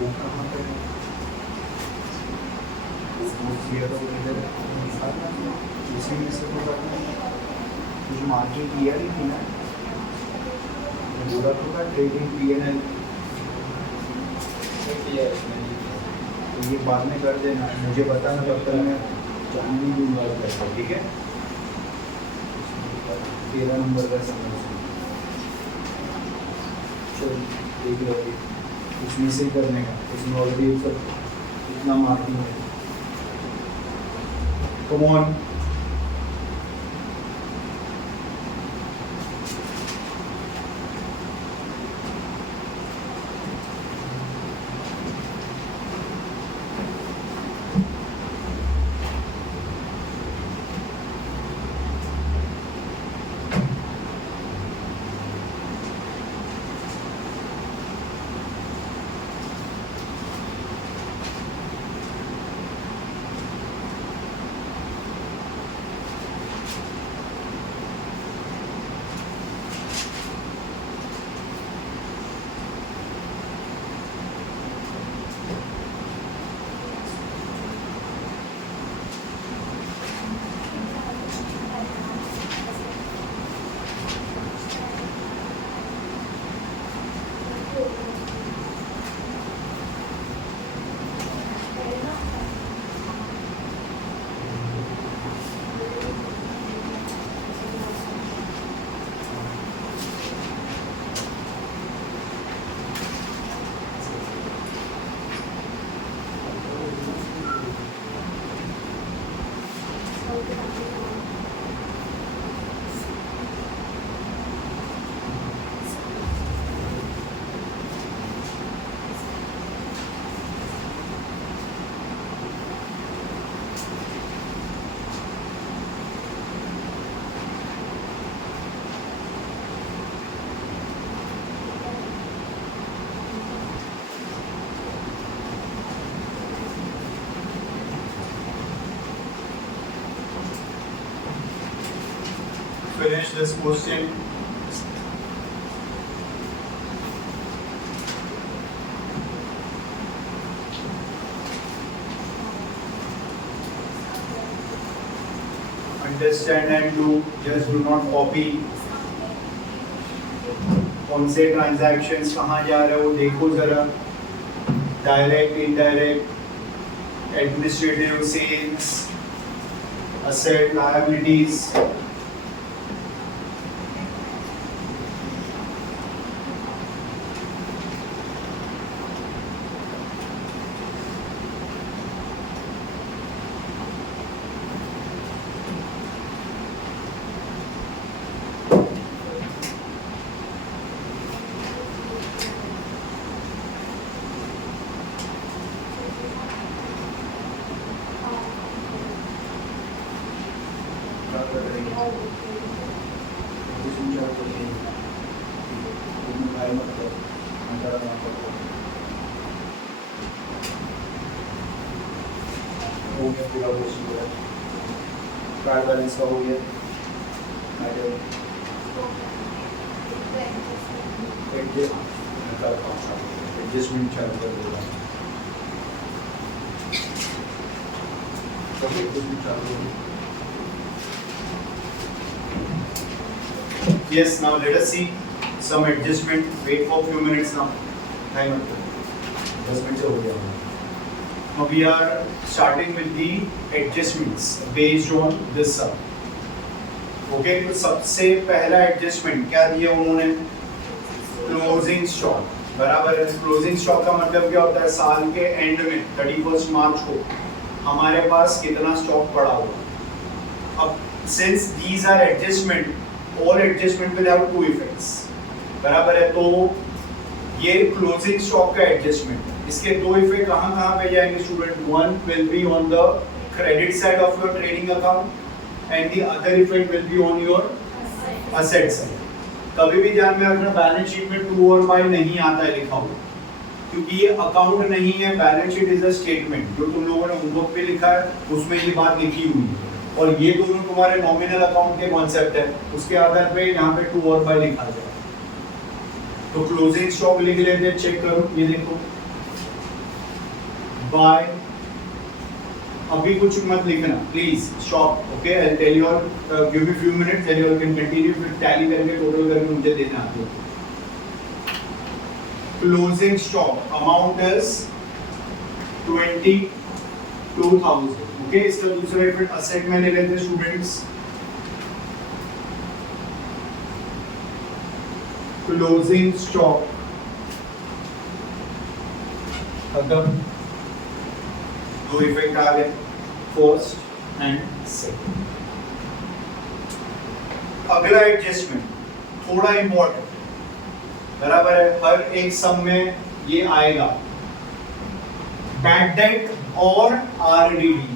वो कहाँ पे है? उसी में से कुछ मार्जिन किया नहीं थी ना, पूरा पूरा ट्रेडिंग पीएनएल तो ये बाद में कर देना, मुझे बताना तब तक मैं जानने दूंगा पैसा। ठीक है, 13 नंबर का समझ चल देख लो, इसमें से करने का, इसमें ऑलरेडी सब इतना मार्जिन है। Come on, this question. Understand and do, just do not copy. कौन से ट्रांजैक्शंस कहाँ जा रहे हो देखो जरा, direct indirect, administrative, sales, asset, liabilities. Trial balance का हो गया, एडजस्टमेंट चालू कर दूंगा। Yes, now let us see some adjustment. Wait for a few minutes now. Time adjustment से हो गया। Now we are starting with the adjustments based on this sum. Okay, तो सबसे पहला एडजस्टमेंट क्या दिया उन्होंने? क्लोजिंग स्टॉक, बराबर है। क्लोजिंग स्टॉक का मतलब क्या होता है? साल के एंड में 31 मार्च को हमारे पास कितना स्टॉक पड़ा होगा। अब since these are adjustment, all adjustment will have two effects, बराबर है। तो ये क्लोजिंग स्टॉक का एडजस्टमेंट, इसके दो इफेक्ट कहाँ पे जाएंगे student? One will be on the credit side of your trading account and the other effect will be on your asset side. कभी भी ध्यान में रखना, बैलेंस शीट में टू और बाय नहीं आता है लिखा हुआ, क्योंकि ये अकाउंट नहीं है। Balance sheet is a statement, जो तुम लोगों ने होमवर्क पे लिखा है उसमें ये बात लिखी हुई है, और ये दोनों तुम्हारे नॉमिनल अकाउंट के कॉन्सेप्ट है, उसके आधार पे यहाँ पे टू और बाय लिखा जाए। तो क्लोजिंग स्टॉक लिख लेते हैं, चेक करो, ये देखो बाय। अभी कुछ मत लिखना please, stop. Okay, I tell you all, give me few minutes, then you can continue, फिर टैली करके टोटल करके मुझे देना है। Closing stock amount is 22,000। Okay, इसका दूसरा इफेक्ट असेट में ले लेते हैं स्टूडेंट्स। क्लोजिंग स्टॉक खत्म, दो इफेक्ट आ गए, फर्स्ट एंड सेकंड। अगला एडजस्टमेंट थोड़ा इंपॉर्टेंट, बराबर है, हर एक सम में ये आएगा। बैड डेट और आरडीडी,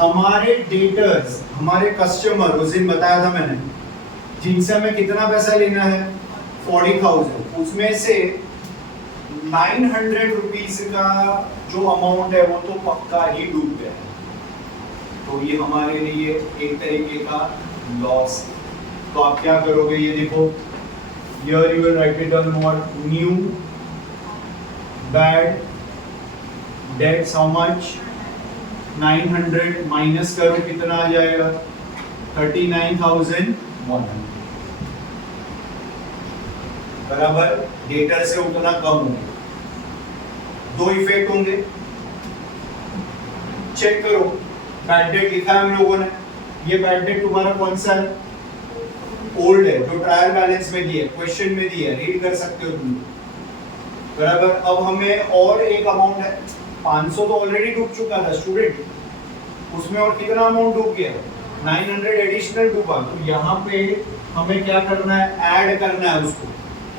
हमारे डेटर्स, हमारे कस्टमर, उस दिन बताया था मैंने, जिनसे हमें कितना पैसा लेना है 40,000, उसमें से 900 रुपीज का जो अमाउंट है वो तो पक्का ही डूब गया है, तो ये हमारे लिए एक तरीके का लॉस है। तो आप क्या करोगे, ये देखो, here you will write it down more, new bad debts how much, 900 minus करो, कितना आ जाएगा? 39,100, बराबर। डेटर से उतना कम होगा, दो इफेक्ट होंगे, चेक करो। बैड डेट लिखा है हम लोगों ने, ये बैड डेट तुम्हारा कौन सा है? ओल्ड है, जो ट्रायल बैलेंस में दिया, क्वेश्चन में दिया, रीड कर सकते हो तुम, बराबर। अब हमें और एक अमाउंट है, 500 तो ऑलरेडी डूब चुका था स्टूडेंट, उसमें और कितना अमाउंट डूब गया? 900 एडिशनल डूबा। तो यहाँ पे हमें क्या करना है? ऐड करना है उसको,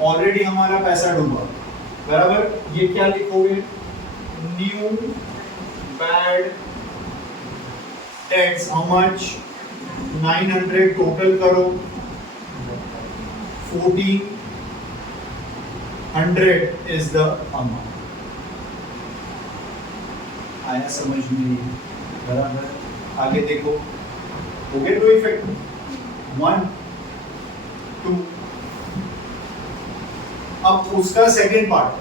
ऑलरेडी हमारा पैसा डूबा, बराबर। ये क्या लिखोगे? New bad debts how much, 900, total करो 1400 इज द अमाउंट। आया समझ में? बराबर। आगे देखो, हो गए दो इफेक्ट। 1 2। अब उसका सेकेंड पार्ट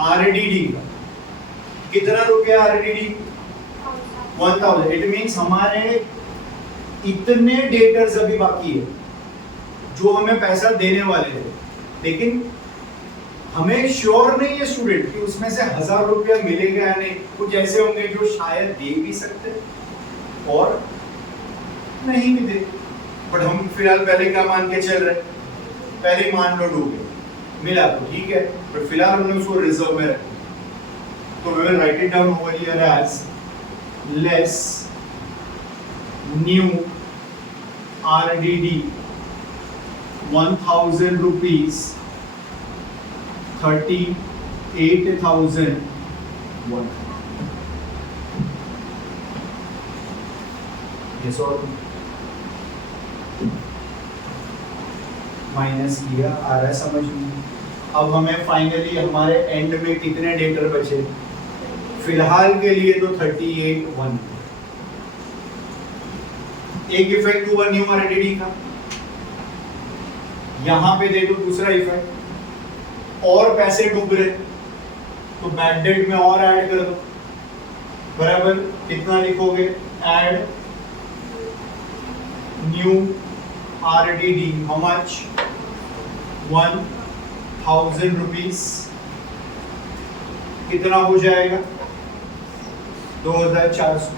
आरडीडी का कितना रुपया आरडीडी 1000। इट मींस हमारे इतने डेटर्स अभी बाकी है जो हमें पैसा देने वाले थे, लेकिन हमें श्योर नहीं है स्टूडेंट कि उसमें से 1000 रुपया मिलेगा या नहीं। कुछ ऐसे होंगे जो शायद दे भी सकते और नहीं भी दे, बट हम फिलहाल पहले क्या मान के चल रहे, पहले मान लो डूबे मिला तो ठीक है, बट फिलहाल हमने उसको रिजर्व में रखा। तो we will write it down over here as less new RDD 1000 rupees 38,001। Yes or no? Minus किया, आ रहा है समझ में। अब हमें फाइनली हमारे एंड में कितने डेटर बचे, फिलहाल के लिए तो 38,1। एक इफेक्ट हुआ न्यू आरडीडी का, यहां पे देखो दूसरा इफेक्ट, और पैसे डूब रहे तो बैड डेट में और ऐड कर दो, बराबर कितना लिखोगे, add new RDD how much 1000 rupees, कितना हो जाएगा 2400।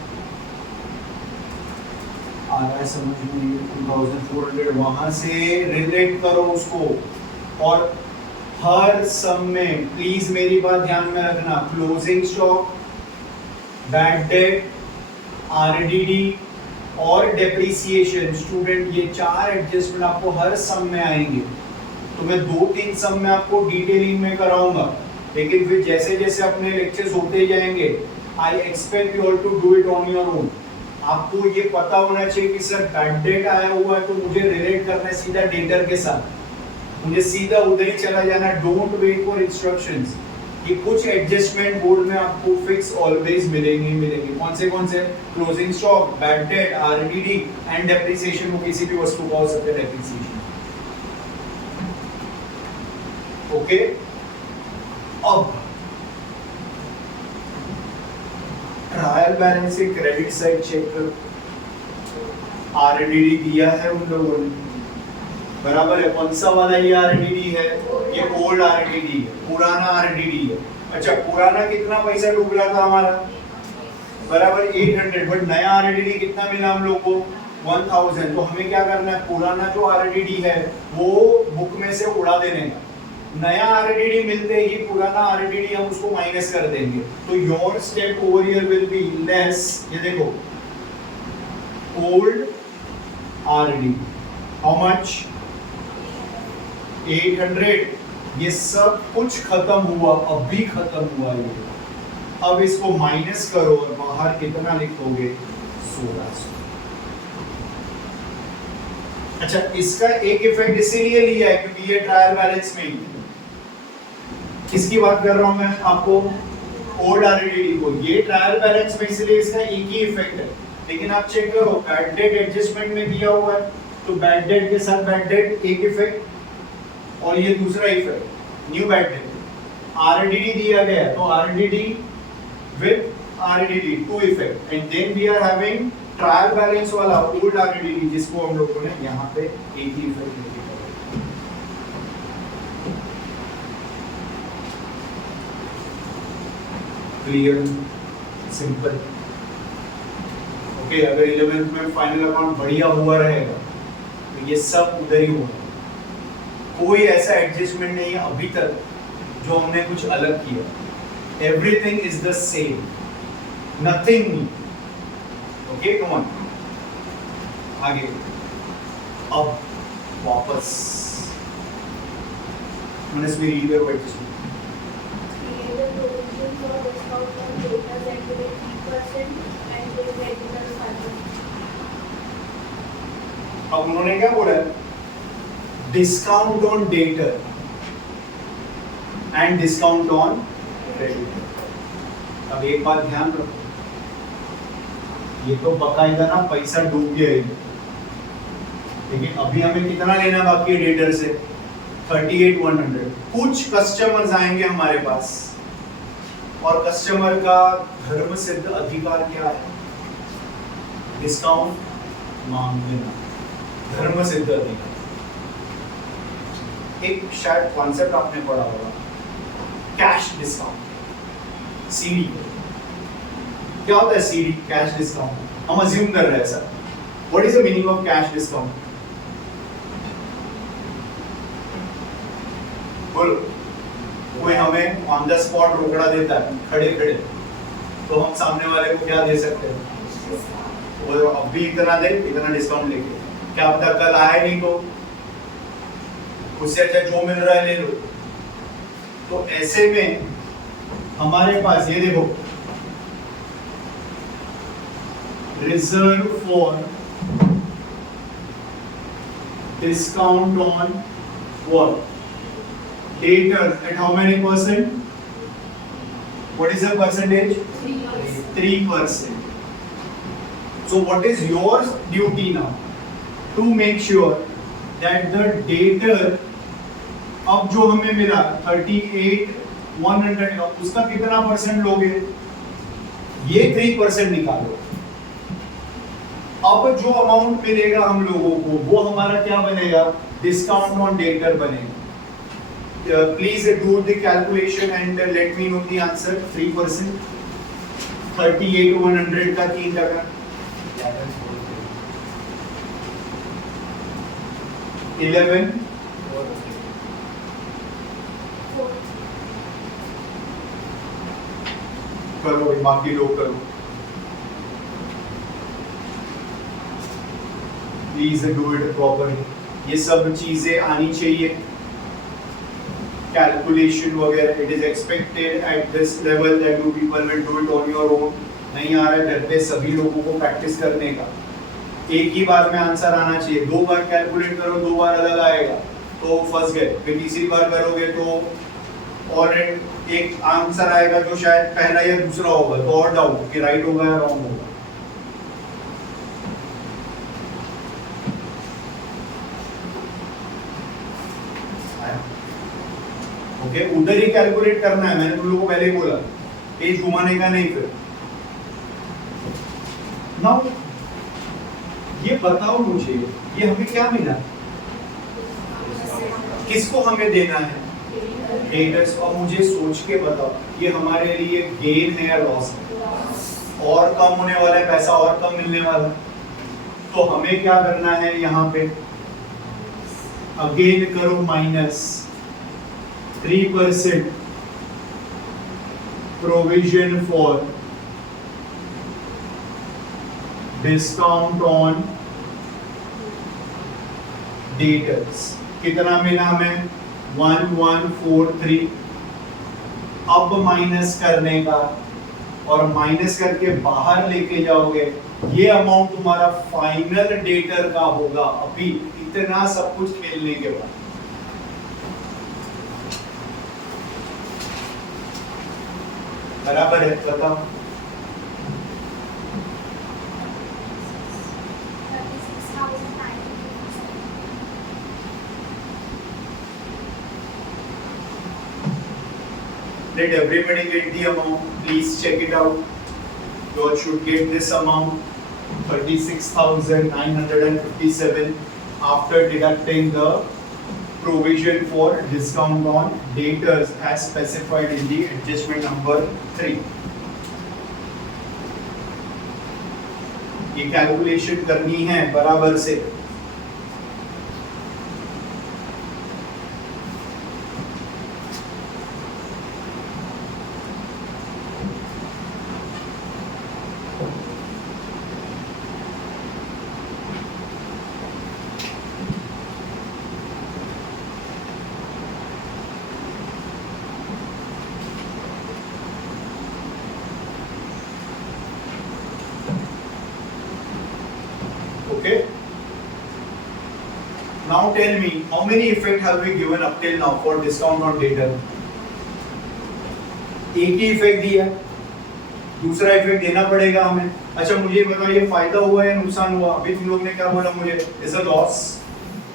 आ रहा है समझ में, 2400 वहां से रिलेट करो उसको। और हर सम में प्लीज मेरी बात ध्यान में रखना, closing stock, bad debt, RDD और डेप्रिसिएशन, स्टूडेंट ये 4 एडजस्टमेंट आपको हर सम में आएंगे। तो मैं 2-3 सम में आपको डिटेलिंग में कराऊंगा, लेकिन फिर जैसे जैसे अपने लेक्चर्स होते जाएंगे I expect you all to do it on your own. आपको ये पता होना चाहिए कि सर बैड डेट आया हुआ है तो मुझे रिलेट करना है सीधा डेटर के साथ, मुझे सीधा उधर ही चला जाना, डोंट वेट फॉर इंस्ट्रक्शंस। कि कुछ एडजस्टमेंट बोर्ड में आपको फिक्स ऑलवेज मिलेंगे। कौन से closing stock, bad debt, RDD and depreciation, वो किसी भी वस्तु का हो सकता है डेप्रिसिएशन। ओके, अब ट्रायल बैलेंस के क्रेडिट साइड चेक करो, आरडीडी दिया है उन लोगों ने, बराबर है। कौन सा वाला ये आरडीडी है, ये ओल्ड आरडीडी है, पुराना आरडीडी है। अच्छा, पुराना कितना पैसा डूब रहा था हमारा, बराबर 800, बट नया आरडीडी कितना मिला हम लोग को 1000। तो हमें क्या करना है, पुराना जो आरडीडी है वो बुक में से उड़ा देने का, नया आरडीडी मिलते ही पुराना आरडीडी हम उसको माइनस कर देंगे। तो your step over here will be less, ये देखो ओल्ड आरडीडी हाउ मच 800, ये सब कुछ खत्म हुआ, अभी खत्म हुआ ये। अब इसको माइनस करो और बाहर कितना लिखोगे 1600। अच्छा, इसका एक इफेक्ट इसीलिए लिया है क्योंकि ये ट्रायल बैलेंस में ही, किसकी बात कर रहा हूं मैं आपको, ओल्ड आरडीडी को। ये ट्रायल बैलेंस में इसलिए इसका एक ही इफेक्ट है, लेकिन आप चेक करो बैड डेट एडजस्टमेंट में दिया हुआ है तो बैड डेट के साथ बैड डेट एक इफेक्ट, और ये दूसरा effect new bad debt. RDD दिया गया है तो RDD with RDD 2 effect, and then we are having trial balance वाला ओल्ड आरडीडी जिसको हम लोगों ने यहाँ पे एक ही इफेक्ट लेके क्लियर, सिंपल। ओके, अगर 11th में फाइनल अकाउंट बढ़िया हुआ रहेगा तो ये सब उधर ही होगा। कोई ऐसा एडजस्टमेंट नहीं है अभी तक जो हमने कुछ अलग किया, everything is the same, nothing new. Okay, come on, आगे। अब वापस honestly read your adjustment. अब उन्होंने क्या बोला, discount on debtor and discount on creditor. अब एक बात ध्यान रखो, ये तो बकायदा ना पैसा डूब गया है, लेकिन अभी हमें कितना लेना बाकी है डेटर से 38,100। कुछ कस्टमर्स आएंगे हमारे पास और कस्टमर का धर्म सिद्ध अधिकार क्या है? डिस्काउंट मांग लेना, धर्म सिद्ध अधिकार। एक शायद कॉन्सेप्ट आपने पढ़ा होगा, कैश डिस्काउंट, सीडी। क्या होता है सीडी? Cash discount. हम अज्यूम कर रहे हैं sir, what is the meaning of cash discount? बोलो। कोई हमें ऑन द स्पॉट रोकड़ा देता है खड़े खड़े, तो हम सामने वाले को क्या दे सकते हैं? वो अब भी इतना दे, इतना डिस्काउंट लेके, क्या पता कल आए नहीं तो उससे अच्छा जो मिल रहा है ले लो। तो ऐसे में हमारे पास ये देखो, reserve for discount on what? Debtors at how many percent? What is the percentage? 3%. So what is your duty now? To make sure that the debtor, अब जो हमें मिला 38,100, उसका कितना परसेंट लोगे? ये 3% निकालो। अब जो अमाउंट मिलेगा हम लोगों को वो हमारा क्या बनेगा? डिस्काउंट ऑन डेटर बनेगा। Please do the calculation and let me know the answer. 3%, 38,100 का 3%, 11, करो बाकी लोग करो, प्लीज डू इट प्रॉपरली। ये सब चीजें आनी चाहिए, कैलकुलेशन वगैरह। It is expected at this level that you people will do it on your own. नहीं आ रहा है घर पे सभी लोगों को प्रैक्टिस करने का। एक ही बार में आंसर आना चाहिए। 2 बार कैलकुलेट करो, 2 बार अलग आएगा तो फंस गए। फिर तीसरी बार करोगे तो और एक आंसर आएगा जो शायद पहला या दूसरा होगा, तो और डाउट कि राइट होगा या रॉन्ग होगा। ओके, उधर ही कैलकुलेट करना है। मैंने तुम लोगों को पहले ही बोला, पेज घुमाने का नहीं। फिर नाउ ये बताओ मुझे, ये हमें क्या मिला? किसको हमें देना है? डेटर्स। और मुझे सोच के बताओ, ये हमारे लिए गेन है या लॉस है? और कम होने वाला है पैसा, और कम मिलने वाला। तो हमें क्या करना है यहाँ पे? अगेन करो minus 3% provision for discount on debtors. कितना मिला हमें? 1143। अब माइनस करने का, और माइनस करके बाहर लेके जाओगे, ये अमाउंट तुम्हारा फाइनल डेटर का होगा। अभी इतना सब कुछ खेलने के बाद बराबर है? बताओ। Let everybody get the amount. Please check it out. You all should get this amount, 36,957, after deducting the provision for discount on debtors as specified in the adjustment number 3. ये कैलकुलेशन करनी है बराबर से। Okay. Now tell me, how many effect have we given up till now for discount on debtor? एक ही इफेक्ट दिया, दूसरा इफेक्ट देना पड़ेगा हमें। अच्छा मुझे बताओ, ये फायदा हुआ या नुकसान हुआ? अभी तुम लोग ने क्या बोला मुझे? Is a loss.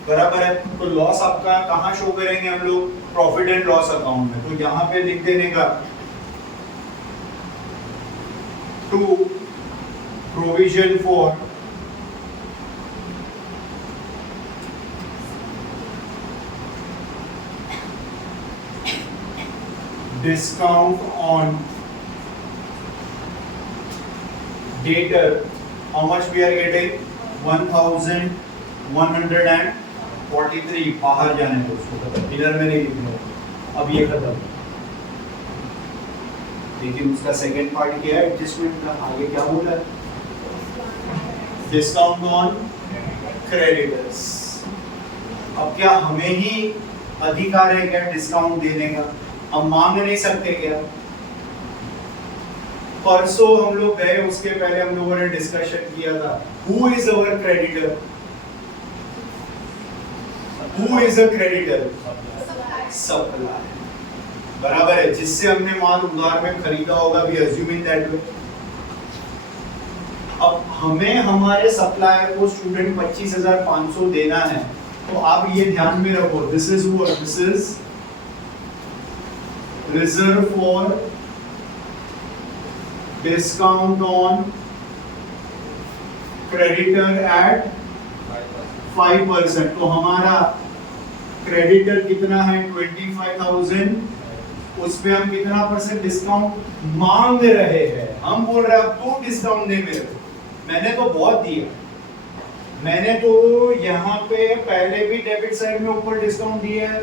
बराबर है। तो लॉस आपका कहाँ शो करेंगे हम लोग, प्रॉफिट एंड लॉस अकाउंट में। तो यहाँ पे लिख देने का to provision for discount on debtor, how much we are getting, 1143। बाहर जाने दो उसको, इधर में नहीं लिखना, अब ये खत्म। लेकिन उसका सेकंड पार्ट क्या है, एडजस्टमेंट का, आगे क्या बोला है, डिस्काउंट ऑन क्रेडिटर्स। अब क्या हमें ही अधिकार है क्या डिस्काउंट देने का, हम मांग नहीं सकते क्या। परसों हम लोग गए, उसके पहले हम लोगों ने डिस्कशन किया था, who is our creditor, who is a creditor, supplier, बराबर है, जिससे हमने माल उधार में खरीदा होगा, वी अज्यूमिंग दैट वे। अब हमें हमारे सप्लायर को स्टूडेंट 25,500 देना है, तो आप ये ध्यान में रखो, this is what, this is reserve for discount on creditor at 5%। तो हमारा क्रेडिटर कितना है 25,000, उस पे हम कितना परसेंट डिस्काउंट मांग रहे हैं, हम बोल रहे हैं अब तो डिस्काउंट दे मेरे को, मैंने तो बहुत दिया, मैंने तो यहाँ पे पहले भी डेबिट साइड में ऊपर डिस्काउंट दिया है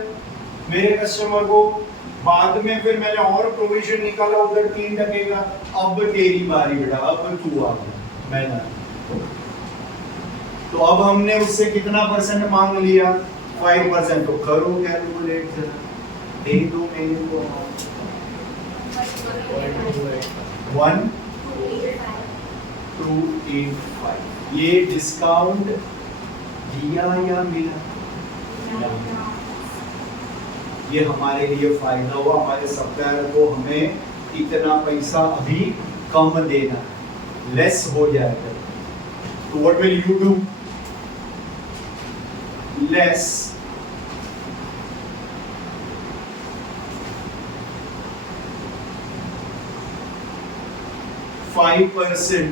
मेरे कस्टमर को, बाद में फिर मैंने और प्रोविजन निकाला उधर 3% का, अब तेरी बारी बेटा, अब तू आ गया, मैं ना। तो अब हमने उससे कितना परसेंट मांग लिया, 5%। तो करो कैलकुलेट जरा, दे दो मेरे को 1285। ये डिस्काउंट दिया या मिला, ये हमारे लिए फायदा हुआ, हमारे सप्लायर को हमें इतना पैसा अभी कम देना है, लेस हो जाएगा। तो what will you do, less 5%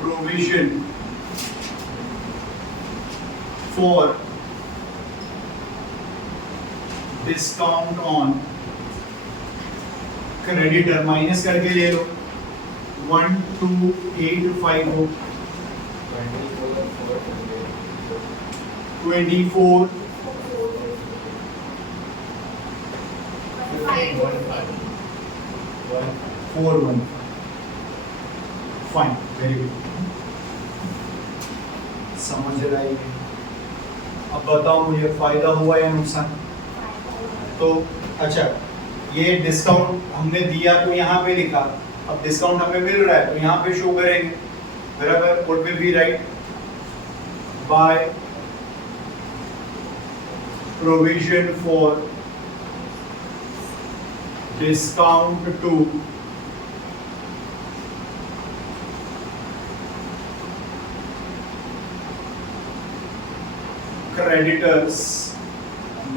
provision for discount on creditor, minus करके ले लो, 1285 हो, 24 415। फाइन, वेरी गुड, समझ रहा है। अब बताओ मुझे फायदा हुआ या नुकसान। तो अच्छा, ये डिस्काउंट हमने दिया तो यहाँ पे लिखा, अब डिस्काउंट हमें मिल रहा है तो यहाँ पे शो करेंगे, बराबर। What will be right, by provision for discount to creditors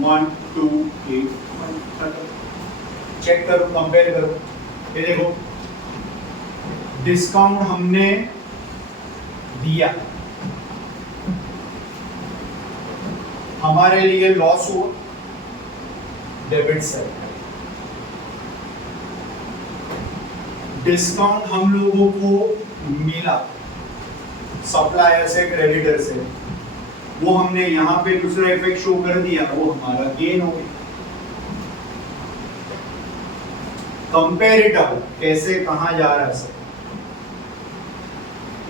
1 2 8। Check करो, कंपेयर करो, ये देखो डिस्काउंट हमने दिया, हमारे लिए लॉस हुआ डेबिट साइड, डिस्काउंट हम लोगों को मिला सप्लायर से, क्रेडिटर से, वो हमने यहाँ पे दूसरा इफेक्ट शो कर दिया, वो हमारा गेन हो गया। कंपेयर इट आउट, कैसे कहाँ जा रहा है, सब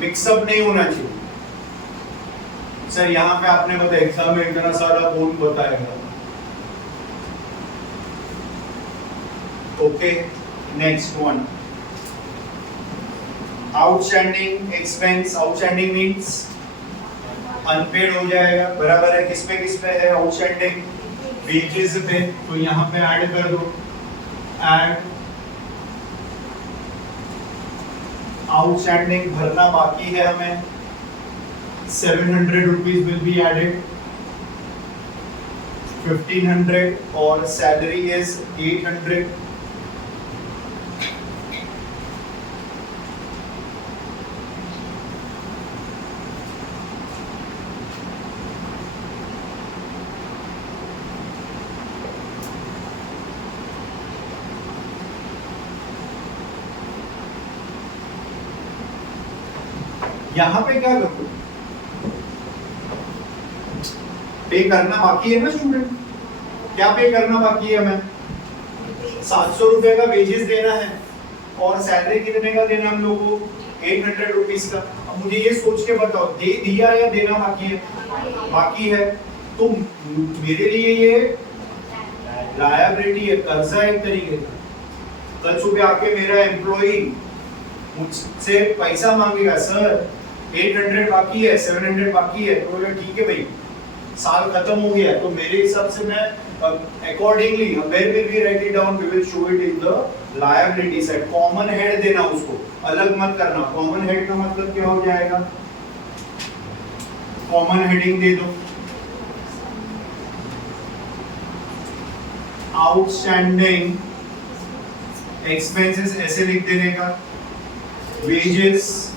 मिक्सअप नहीं होना चाहिए। सर यहाँ पे आपने बताया एग्जाम में इतना सारा कौन बताएगा, okay. Next one, outstanding expense, outstanding means unpaid हो जाएगा, बराबर है, किस पे है आउटस्टैंडिंग, वेजेस पे, तो यहाँ पे ऐड कर दो, ऐड आउटस्टैंडिंग भरना बाकी है हमें, 700 रुपीज विल बी एडेड, 1500 और सैलरी इज 800। यहां पे क्या करूं, पे करना बाकी है ना स्टूडेंट, क्या पे करना बाकी है हमें? 700 रुपए का वेजेस देना है और सैलरी कितने का देना हम लोगों को? 800 रुपीज का। अब मुझे ये सोच के बताओ, दे दिया या देना बाकी है? बाकी है। तो मेरे लिए ये लायबिलिटी है, कर्जा एक तरीके का। कल सुबह आके मेरा एम्प्लॉई मुझसे पैसा मांगेगा, सर 800 बाकी है, 700 बाकी है, तो ठीक है भाई, साल खत्म हो गया, तो मेरे हिसाब से मैं accordingly where will we write it down, we will show it in the liability side। Common head देना उसको, अलग मत करना। कॉमन हेड का मतलब क्या हो जाएगा? कॉमन हेडिंग दे दो, आउटस्टैंडिंग एक्सपेंसेस ऐसे लिख देने का, वेजेस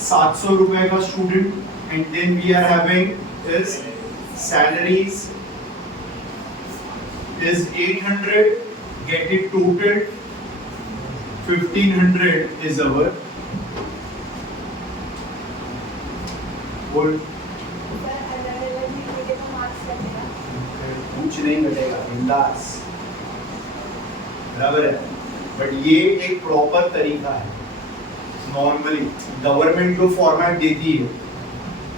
700 रुपए का student, and then we are having is salaries is 800, get it totaled, 1500 is our goal। कुछ नहीं घटेगा, बिंदास, बराबर है। बट ये एक प्रॉपर तरीका है। नॉर्मली गवर्नमेंट जो फॉर्मेट देती है,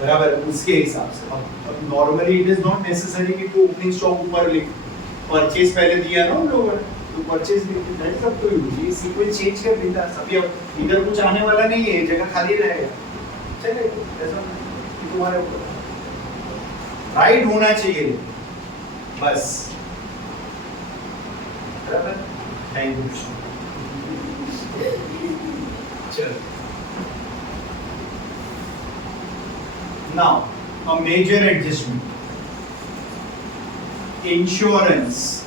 बराबर, उसके हिसाब से। अब normally it is not necessary कि तू ओपनिंग स्टॉक ऊपर लिख, परचेज पहले दिया ना हम लोगों ने, तो परचेज लिख दे सब। तो ये सीक्वेंस चेंज कर देता है सभी। अब इधर कुछ आने वाला नहीं है, जगह खाली रहेगा, चले ऐसा तुम्हारे ऊपर, राइट होना चाहिए बस, बराबर। Thank you. चलो now a major adjustment, insurance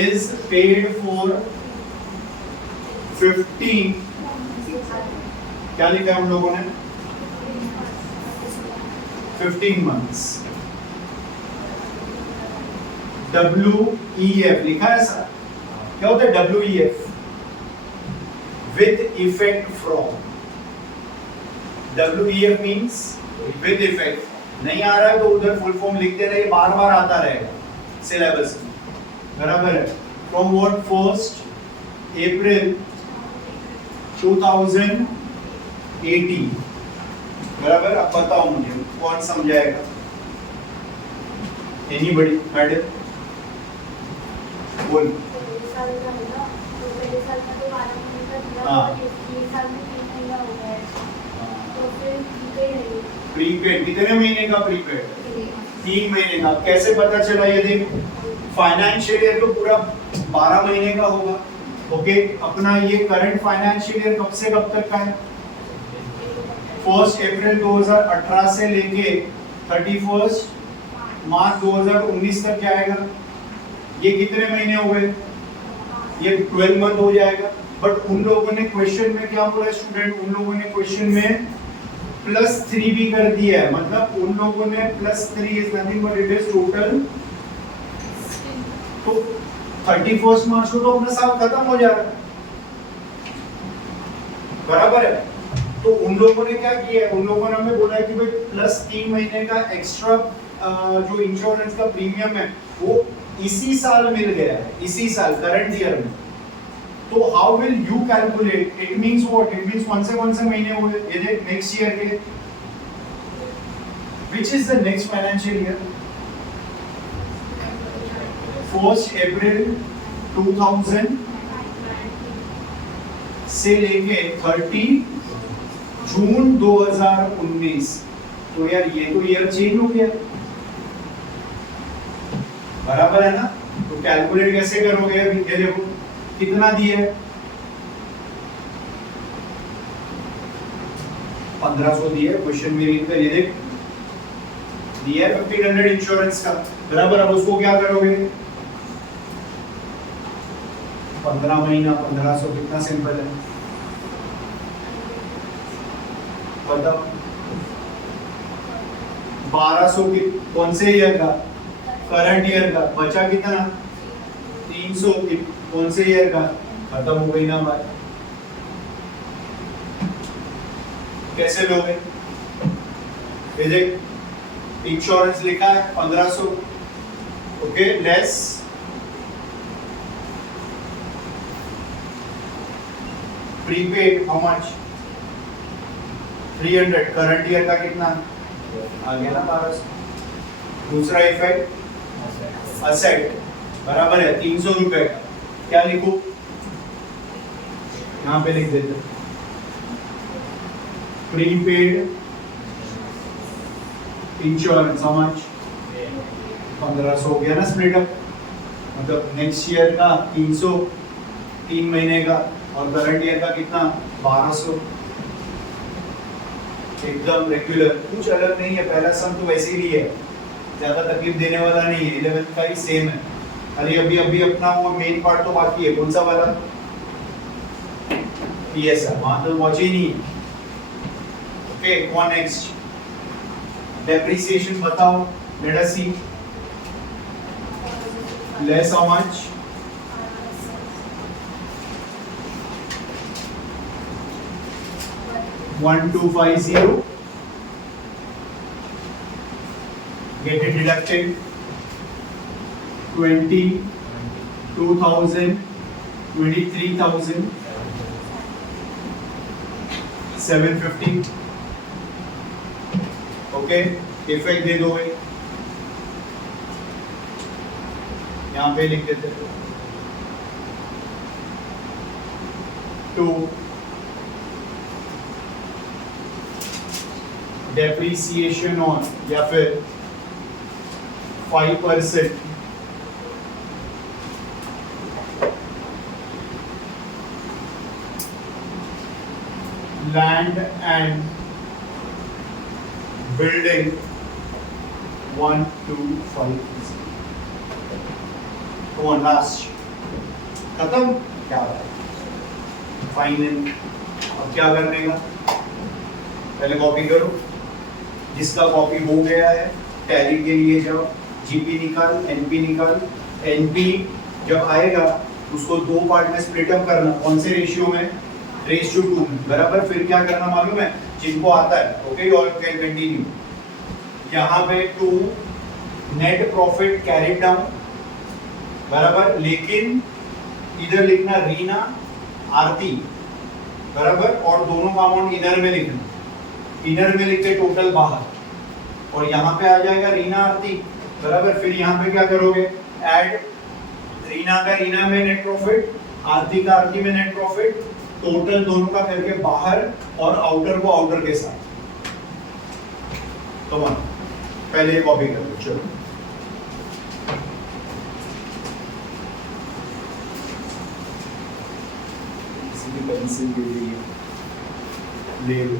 is paid for 15, क्या लिखा है हम लोगों ने? 15 months। WEF लिखा है सर, क्या होता है WEF? with effect from। WEF means with effect। नहीं आ रहा है तो उधर फुल फॉर्म लिख देना, ये बार बार आता रहेगा सिलेबस में, बराबर है। From what? 1st April 2018, बराबर। अब बताओ मुझे कौन समझाएगा? एनीबॉडी? मैडम बोल। हाँ, प्रीपेड कितने महीने का? प्रीपेड 3 महीने का। कैसे पता चला? यदि फाइनेंशियल ईयर तो पूरा 12 महीने का होगा। ओके, अपना ये करंट फाइनेंशियल ईयर कब से कब तक का है? 1 अप्रैल 2018 से लेके 31 मार्च 2019 तक जाएगा। ये कितने महीने हो गए? ये 12 मंथ हो जाएगा। बट उन लोगों ने क्वेश्चन में क्या बोला स्टूडेंट? उन लोगों ने क्वेश्चन में +3 भी कर दिया है, मतलब उन लोगों ने +3 is nothing but it is total. तो 31 मार्च को तो अपना साल खत्म हो जा रहा है, बराबर है। तो उन लोगों ने क्या किया है? उन लोगों ने हमें बोला है कि भाई +3 महीने का एक्स्ट्रा जो इंश्योरेंस का प्रीमियम है वो इसी साल मिल गया है, इसी साल करंट ईयर में। तो how will you calculate? It means what? It means कौन से महीने हुए? ये देख नेक्स्ट ईयर के, which is the next financial year? 1 अप्रैल 2000 से लेके 30 जून 2019। तो यार ये तो ईयर चेंज हो गया, बराबर है ना? तो कैलकुलेट कैसे करोगे? ये देखो कितना दिया है, 1500 दिया है। क्वेश्चन में ये देख दिया है 1500 इंश्योरेंस का, बराबर। अब उसको क्या करोगे, 15 महीना 1500, कितना सिंपल है, बताओ। 1200 की कौन से ईयर का, करंट ईयर का, बचा कितना, 300 की कौन से ईयर का, खत्म हो गई ना बात। कैसे लोगे, ये देख इंश्योरेंस लिखा है 1500, okay, less prepaid how much, 300, current year का कितना आ गया ना 1200। दूसरा इफेक्ट असेट, बराबर है 300 रुपए, क्या लिखूं, यहाँ पे लिख देते प्रीपेड इंश्योरेंस हाउ मच, 1500 हो गया ना स्प्लिट अप, मतलब नेक्स्ट ईयर का 300 3 महीने का, और करंट ईयर का कितना 1200, एकदम रेगुलर, कुछ अलग नहीं है। पहला सम तो वैसे ही है, ज्यादा तकलीफ देने वाला नहीं है, 11th का ही सेम है, खाली अभी अपना वो मेन पार्ट तो बाकी है, कौन सा वाला, पीएसआर, वहां तो पहुंचे ही नहीं। ओके, कौन नेक्स्ट, डेप्रिसिएशन बताओ, let us see, less how much, One two five zero. Get it deducted. 20, 2000, 23,000, 750. Okay, effect दे दो भाई, यहाँ पे लिख देते हैं 2 डेप्रीसिएशन ऑन, या फिर 5% लैंड एंड बिल्डिंग 125, कौन लास्ट, खत्म, क्या फाइनल। अब क्या करने का, पहले कॉपी करो, जिसका कॉपी हो गया है टैली के लिए जाओ, जीपी निकाल, एनपी निकाल, एनपी जब आएगा उसको 2 पार्ट में स्प्लिट अप करना, कौन से रेशियो में, रेशियो 2 में, बराबर। फिर क्या करना मालूम है, जिनको आता है, ओके, और कैन कंटिन्यू, यहाँ पे 2 नेट प्रॉफिट कैरी डाउन, बराबर, लेकिन इधर लिखना रीना आरती, बराबर, और दोनों का अमाउंट इनर में लिखना, इनर में लिख के टोटल बाहर, और यहाँ पे आ जाएगा रीना आरती, बराबर। फिर यहाँ पे क्या करोगे, ऐड रीना का रीना में नेट प्रॉफिट, आरती का आरती में नेट प्रॉफिट, टोटल दोनों का करके बाहर, और आउटर को आउटर के साथ। तो पहले कॉपी कर लो, चलो पेंसिल ले लो,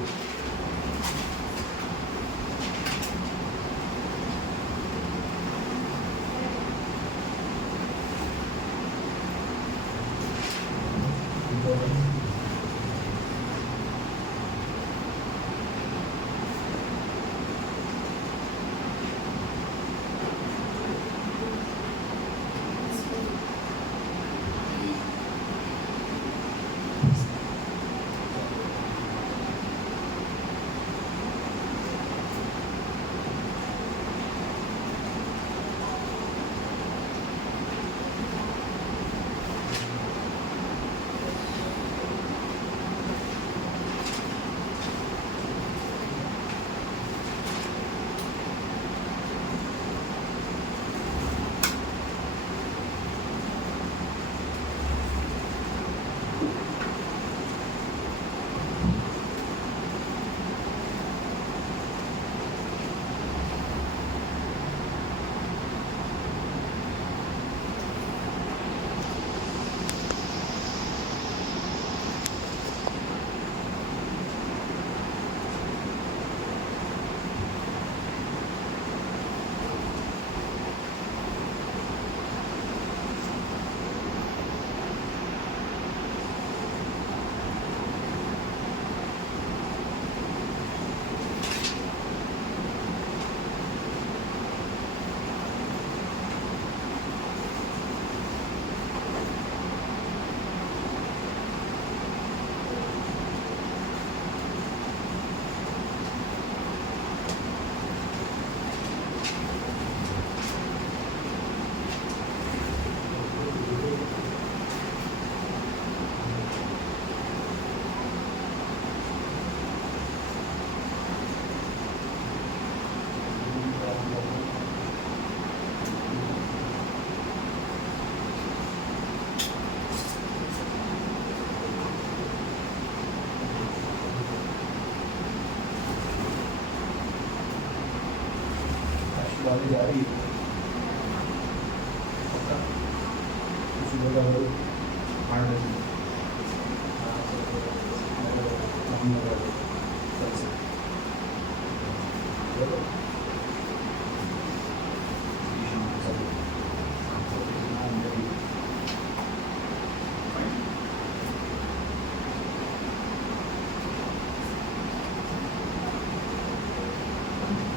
निकालने जा रही है सुबह का 8 बजे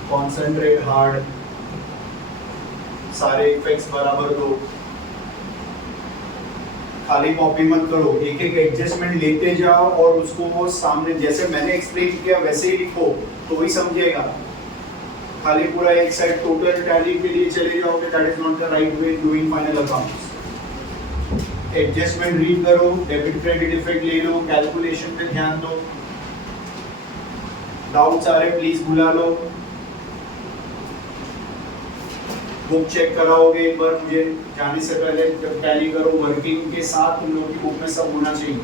कॉन्सेंट्रेट हार्ड, सारे इफेक्ट्स बराबर दो, खाली कॉपी मत करो, एक एक एडजस्टमेंट लेते जाओ और उसको सामने जैसे मैंने एक्सप्लेन किया वैसे ही लिखो तो ही समझेगा। खाली पूरा एक साइड टोटल टैली के लिए चले जाओगे, that is not the right way doing final accounts. Adjustment read करो, डेबिट क्रेडिट इफेक्ट ले लो, कैलकुलेशन पे ध्यान दो, डाउट्स आ रहे प्लीज बुला लो, बुक चेक कराओगे एक बार मुझे जाने से पहले, जब टैली करो वर्किंग के साथ तुम लोगों की बुक में सब होना चाहिए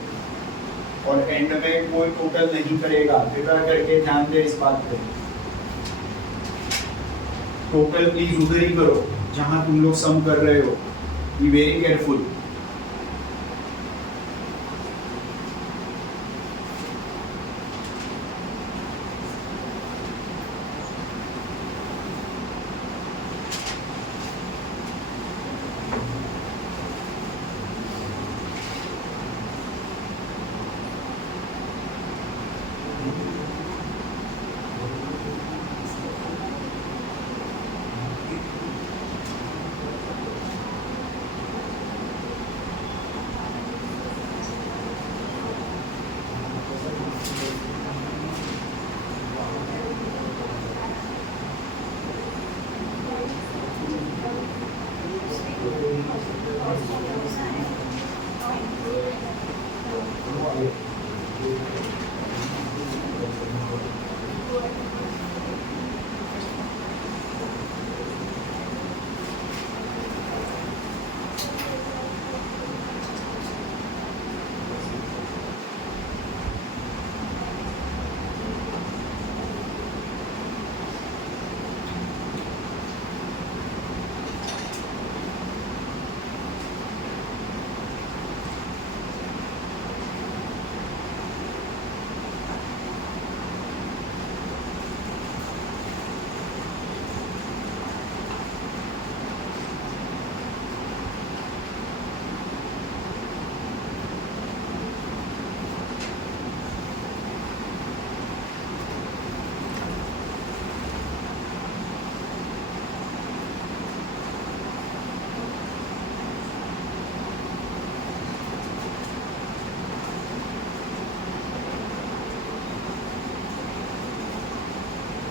और एंड में कोई टोटल नहीं करेगा, कृपया करके ध्यान दे इस बात पे। टोटल प्लीज उधर ही करो जहां तुम लोग सम कर रहे हो, बी वेरी केयरफुल।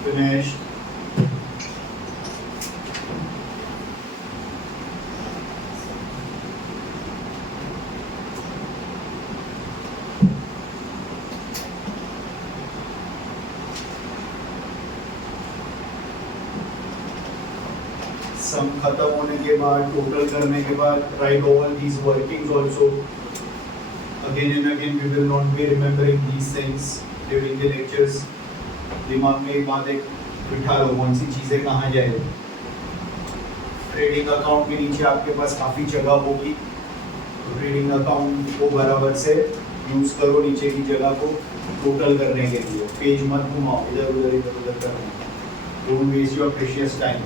Finished. सम खत्म होने के बाद, टोटल करने के बाद, write all these workings also. Again and again we will not be remembering these things during the lectures. दिमाग में एक बात एक बिठा लो, कौन सी चीज़ें कहाँ जाए। ट्रेडिंग अकाउंट के नीचे आपके पास काफ़ी जगह होगी, तो ट्रेडिंग अकाउंट को बराबर से यूज़ करो नीचे की जगह को टोटल करने के लिए। पेज मत घुमाओ इधर उधर करना, don't waste your precious time.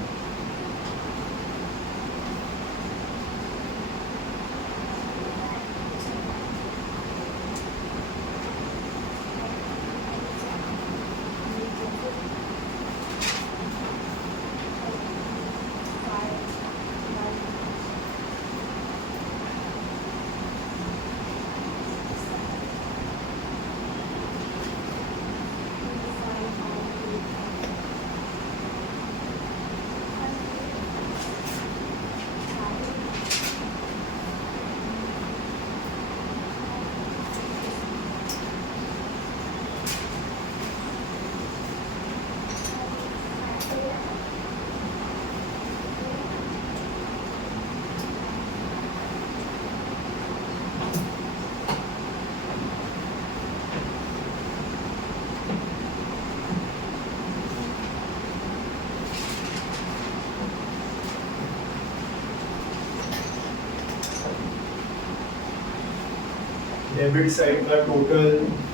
Debit side का टोटल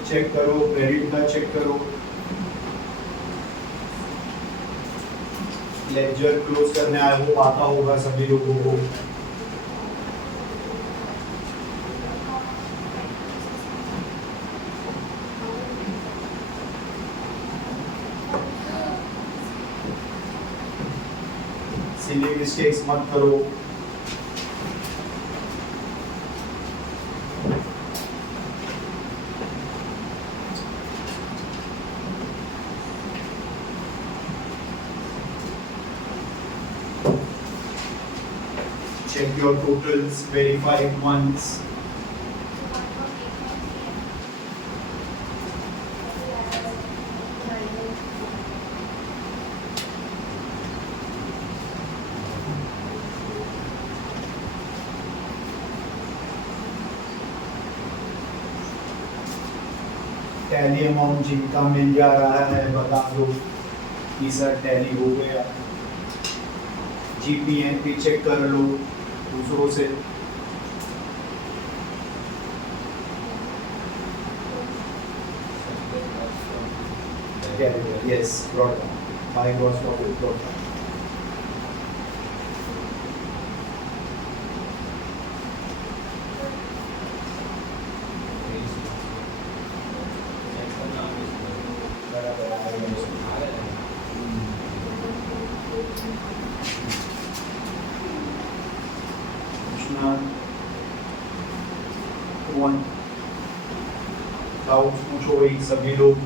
चेक करो, क्रेडिट का चेक करो, लेक्चर क्लोज करने आए हो आता होगा सभी लोगों को। सिली मिस्टेक्स मत करो। Check your totals, verify it once. Tally amount जिनका मिल जा रहा है बता दो कि सर टैली हो गया। जीपीएनपी चेक कर लो दूसरों से। Yes, brought down. By gross profit brought down. Doubts पूछो वही सभी लोग।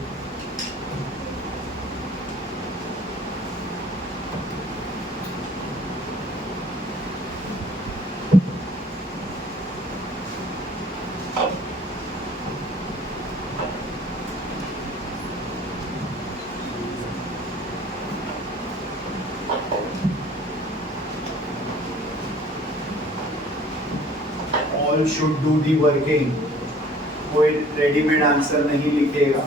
All should do the working. कोई रेडीमेड आंसर नहीं लिखेगा।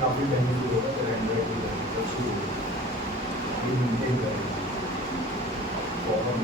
काफी बेनिफिट होगा तो एंड्रॉइड की अच्छी होगी, ये मेंटेन करेगा प्रॉब्लम।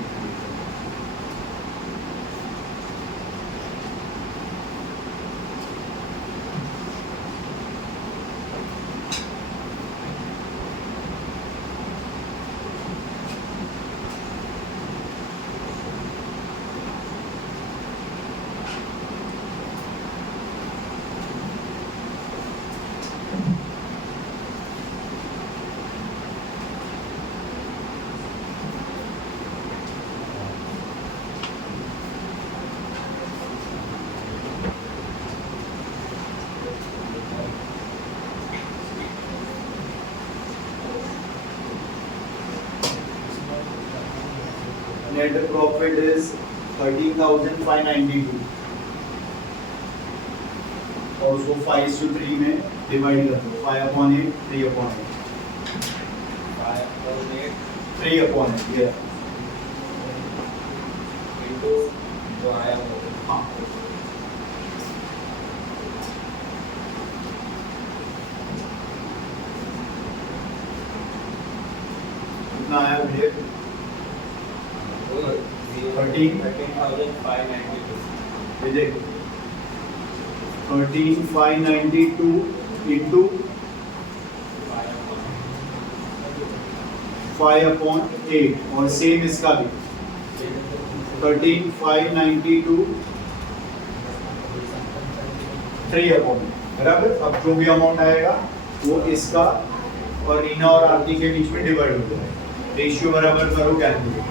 Net profit is 13,592 और उसको 5:3 में डिवाइड कर दो। 5/8, 3/8, 3/8 ये into जो आया वो हाँ कितना आया भैया? 13,592 ये देखो 13,592 into 5/8 और सेम इसका भी 13,592 3/8 बराबर। अब जो भी अमाउंट आएगा वो इसका और रीना और आरती के बीच में डिवाइड हो जाएगा। रेशियो बराबर करो कैलकुलेट।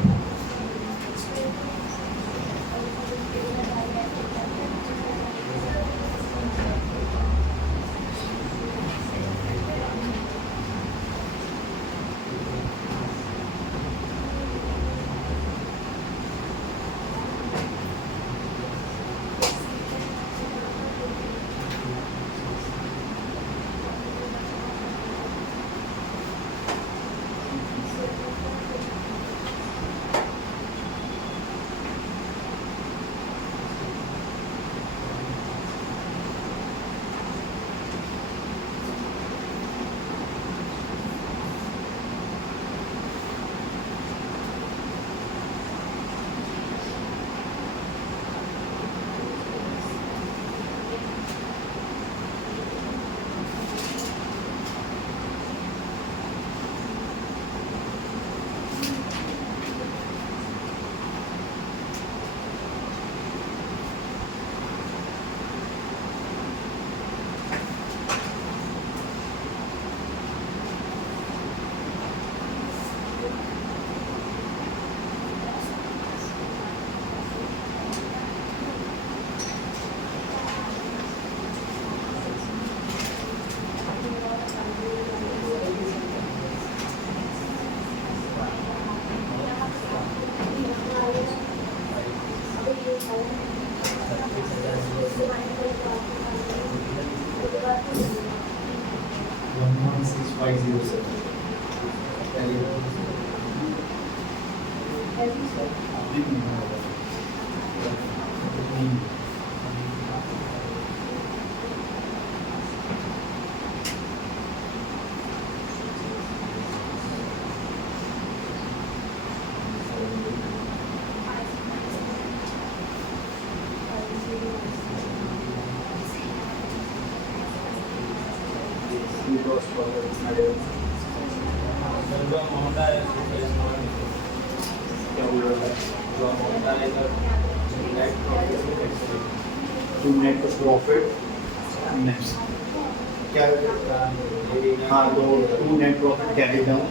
116,507. जो अमाउंट है क्या बोल रहा है? जो अमाउंट आएगा net profit to net profit next क्या हाँ तो to net profit carry down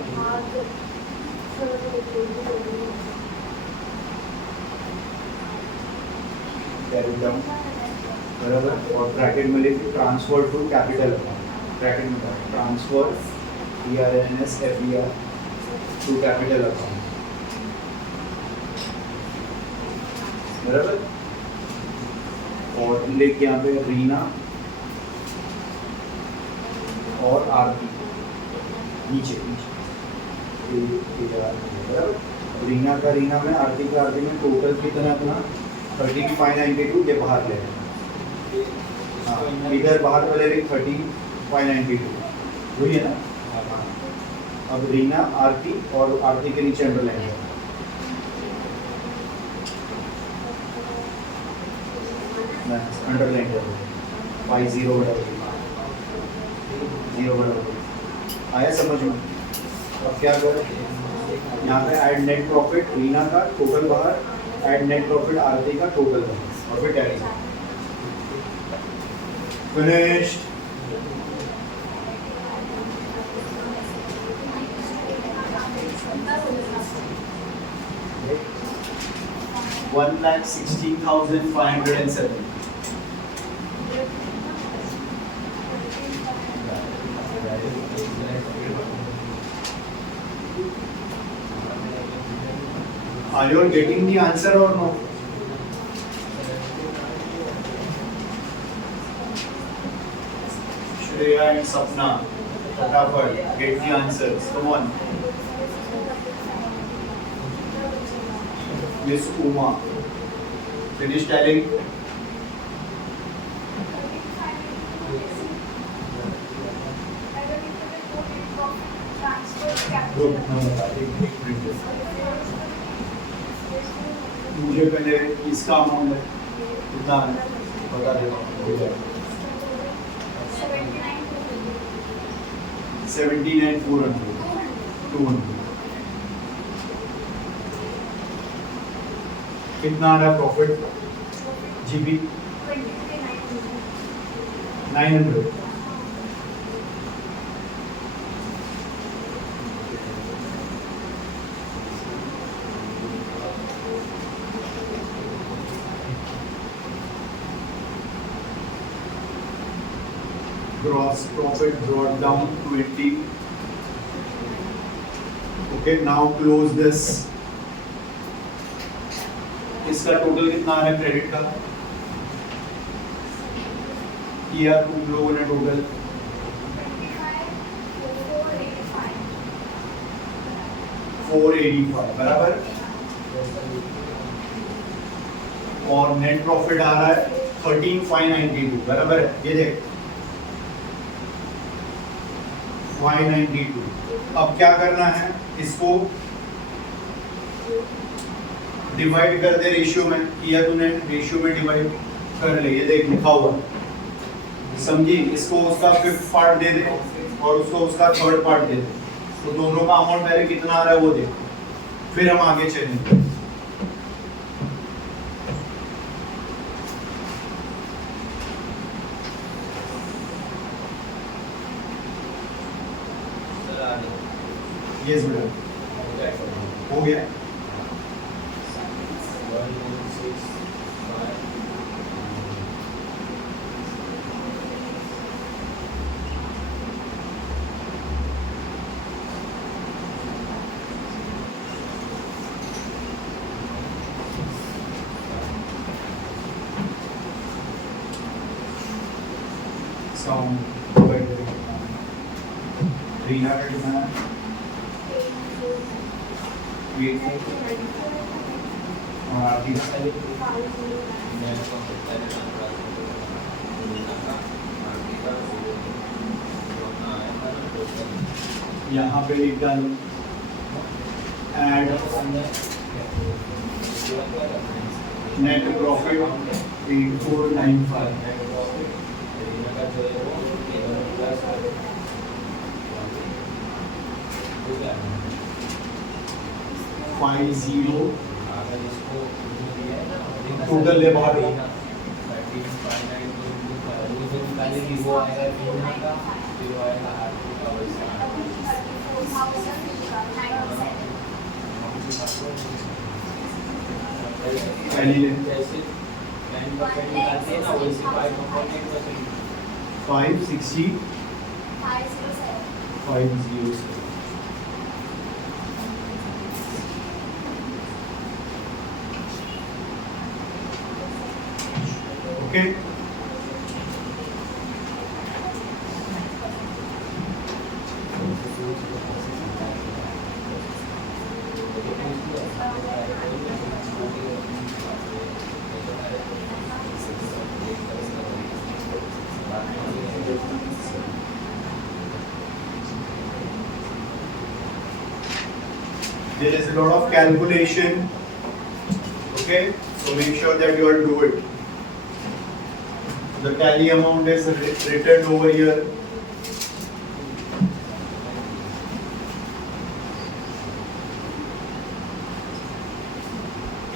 बराबर और ब्रैकेट में लिखिए transfer to capital account bracket में transfer TRNSFER to capital account बराबर और लिख यहाँ पे रीना और आरती नीचे बराबर रीना में आरती में टोटल कितना अपना 13,592 ये बाहर ले हाँ इधर बाहर वाले भी 13,592 वही है ना अब रीना आरती और आरती के नीचे अंडरलाइन है अंडरलाइन कर 50 आया समझ में अब क्या करें यहाँ पे ऐड नेट प्रॉफिट रीना का टोटल बाहर ऐड नेट प्रॉफिट आरती का टोटल बाहर और फिर tally finished 1,16,507. Are you getting the answer or no? Shreya and Sapna, Fatafat, get the answers. Come on. Miss Uma, finish telling. Good. मुझे पहले इसका अमाउंट है कितना है बता देता हूँ 79,400 200 कितना आ रहा profit GB 900 gross profit brought down 20. Okay, now close this. इसका टोटल कितना आ रहा है क्रेडिट का किया तुम लोगों ने टोटल 485 बराबर और नेट प्रॉफिट आ रहा है 13,592 बराबर है ये देख 592 अब क्या करना है इसको डिवाइड कर दे रेशियो में किया तूने रेशियो में डिवाइड कर ले ये देख लिखा हुआ समझी इसको उसका फिफ्थ पार्ट दे दे और उसको उसका थर्ड पार्ट दे दे तो दोनों का अमाउंट पहले कितना आ रहा है वो देख फिर हम आगे चलेंगे यस बेटा हो गया sound प्रोवाइड करेंगे 300 में 8 और यहाँ पे लिख डालो add net profit 8495 50 total laboratory पहली ले 560 507 okay there is a lot of calculation, okay, so make sure that you all do it. The tally amount is written over here.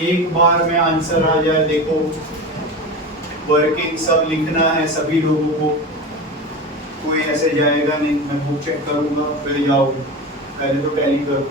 एक बार में आंसर आ जाए, देखो वर्किंग सब लिखना है सभी लोगों को, कोई ऐसे जाएगा नहीं, मैं बुक चेक करूंगा फिर जाओ, पहले तो टैली करो।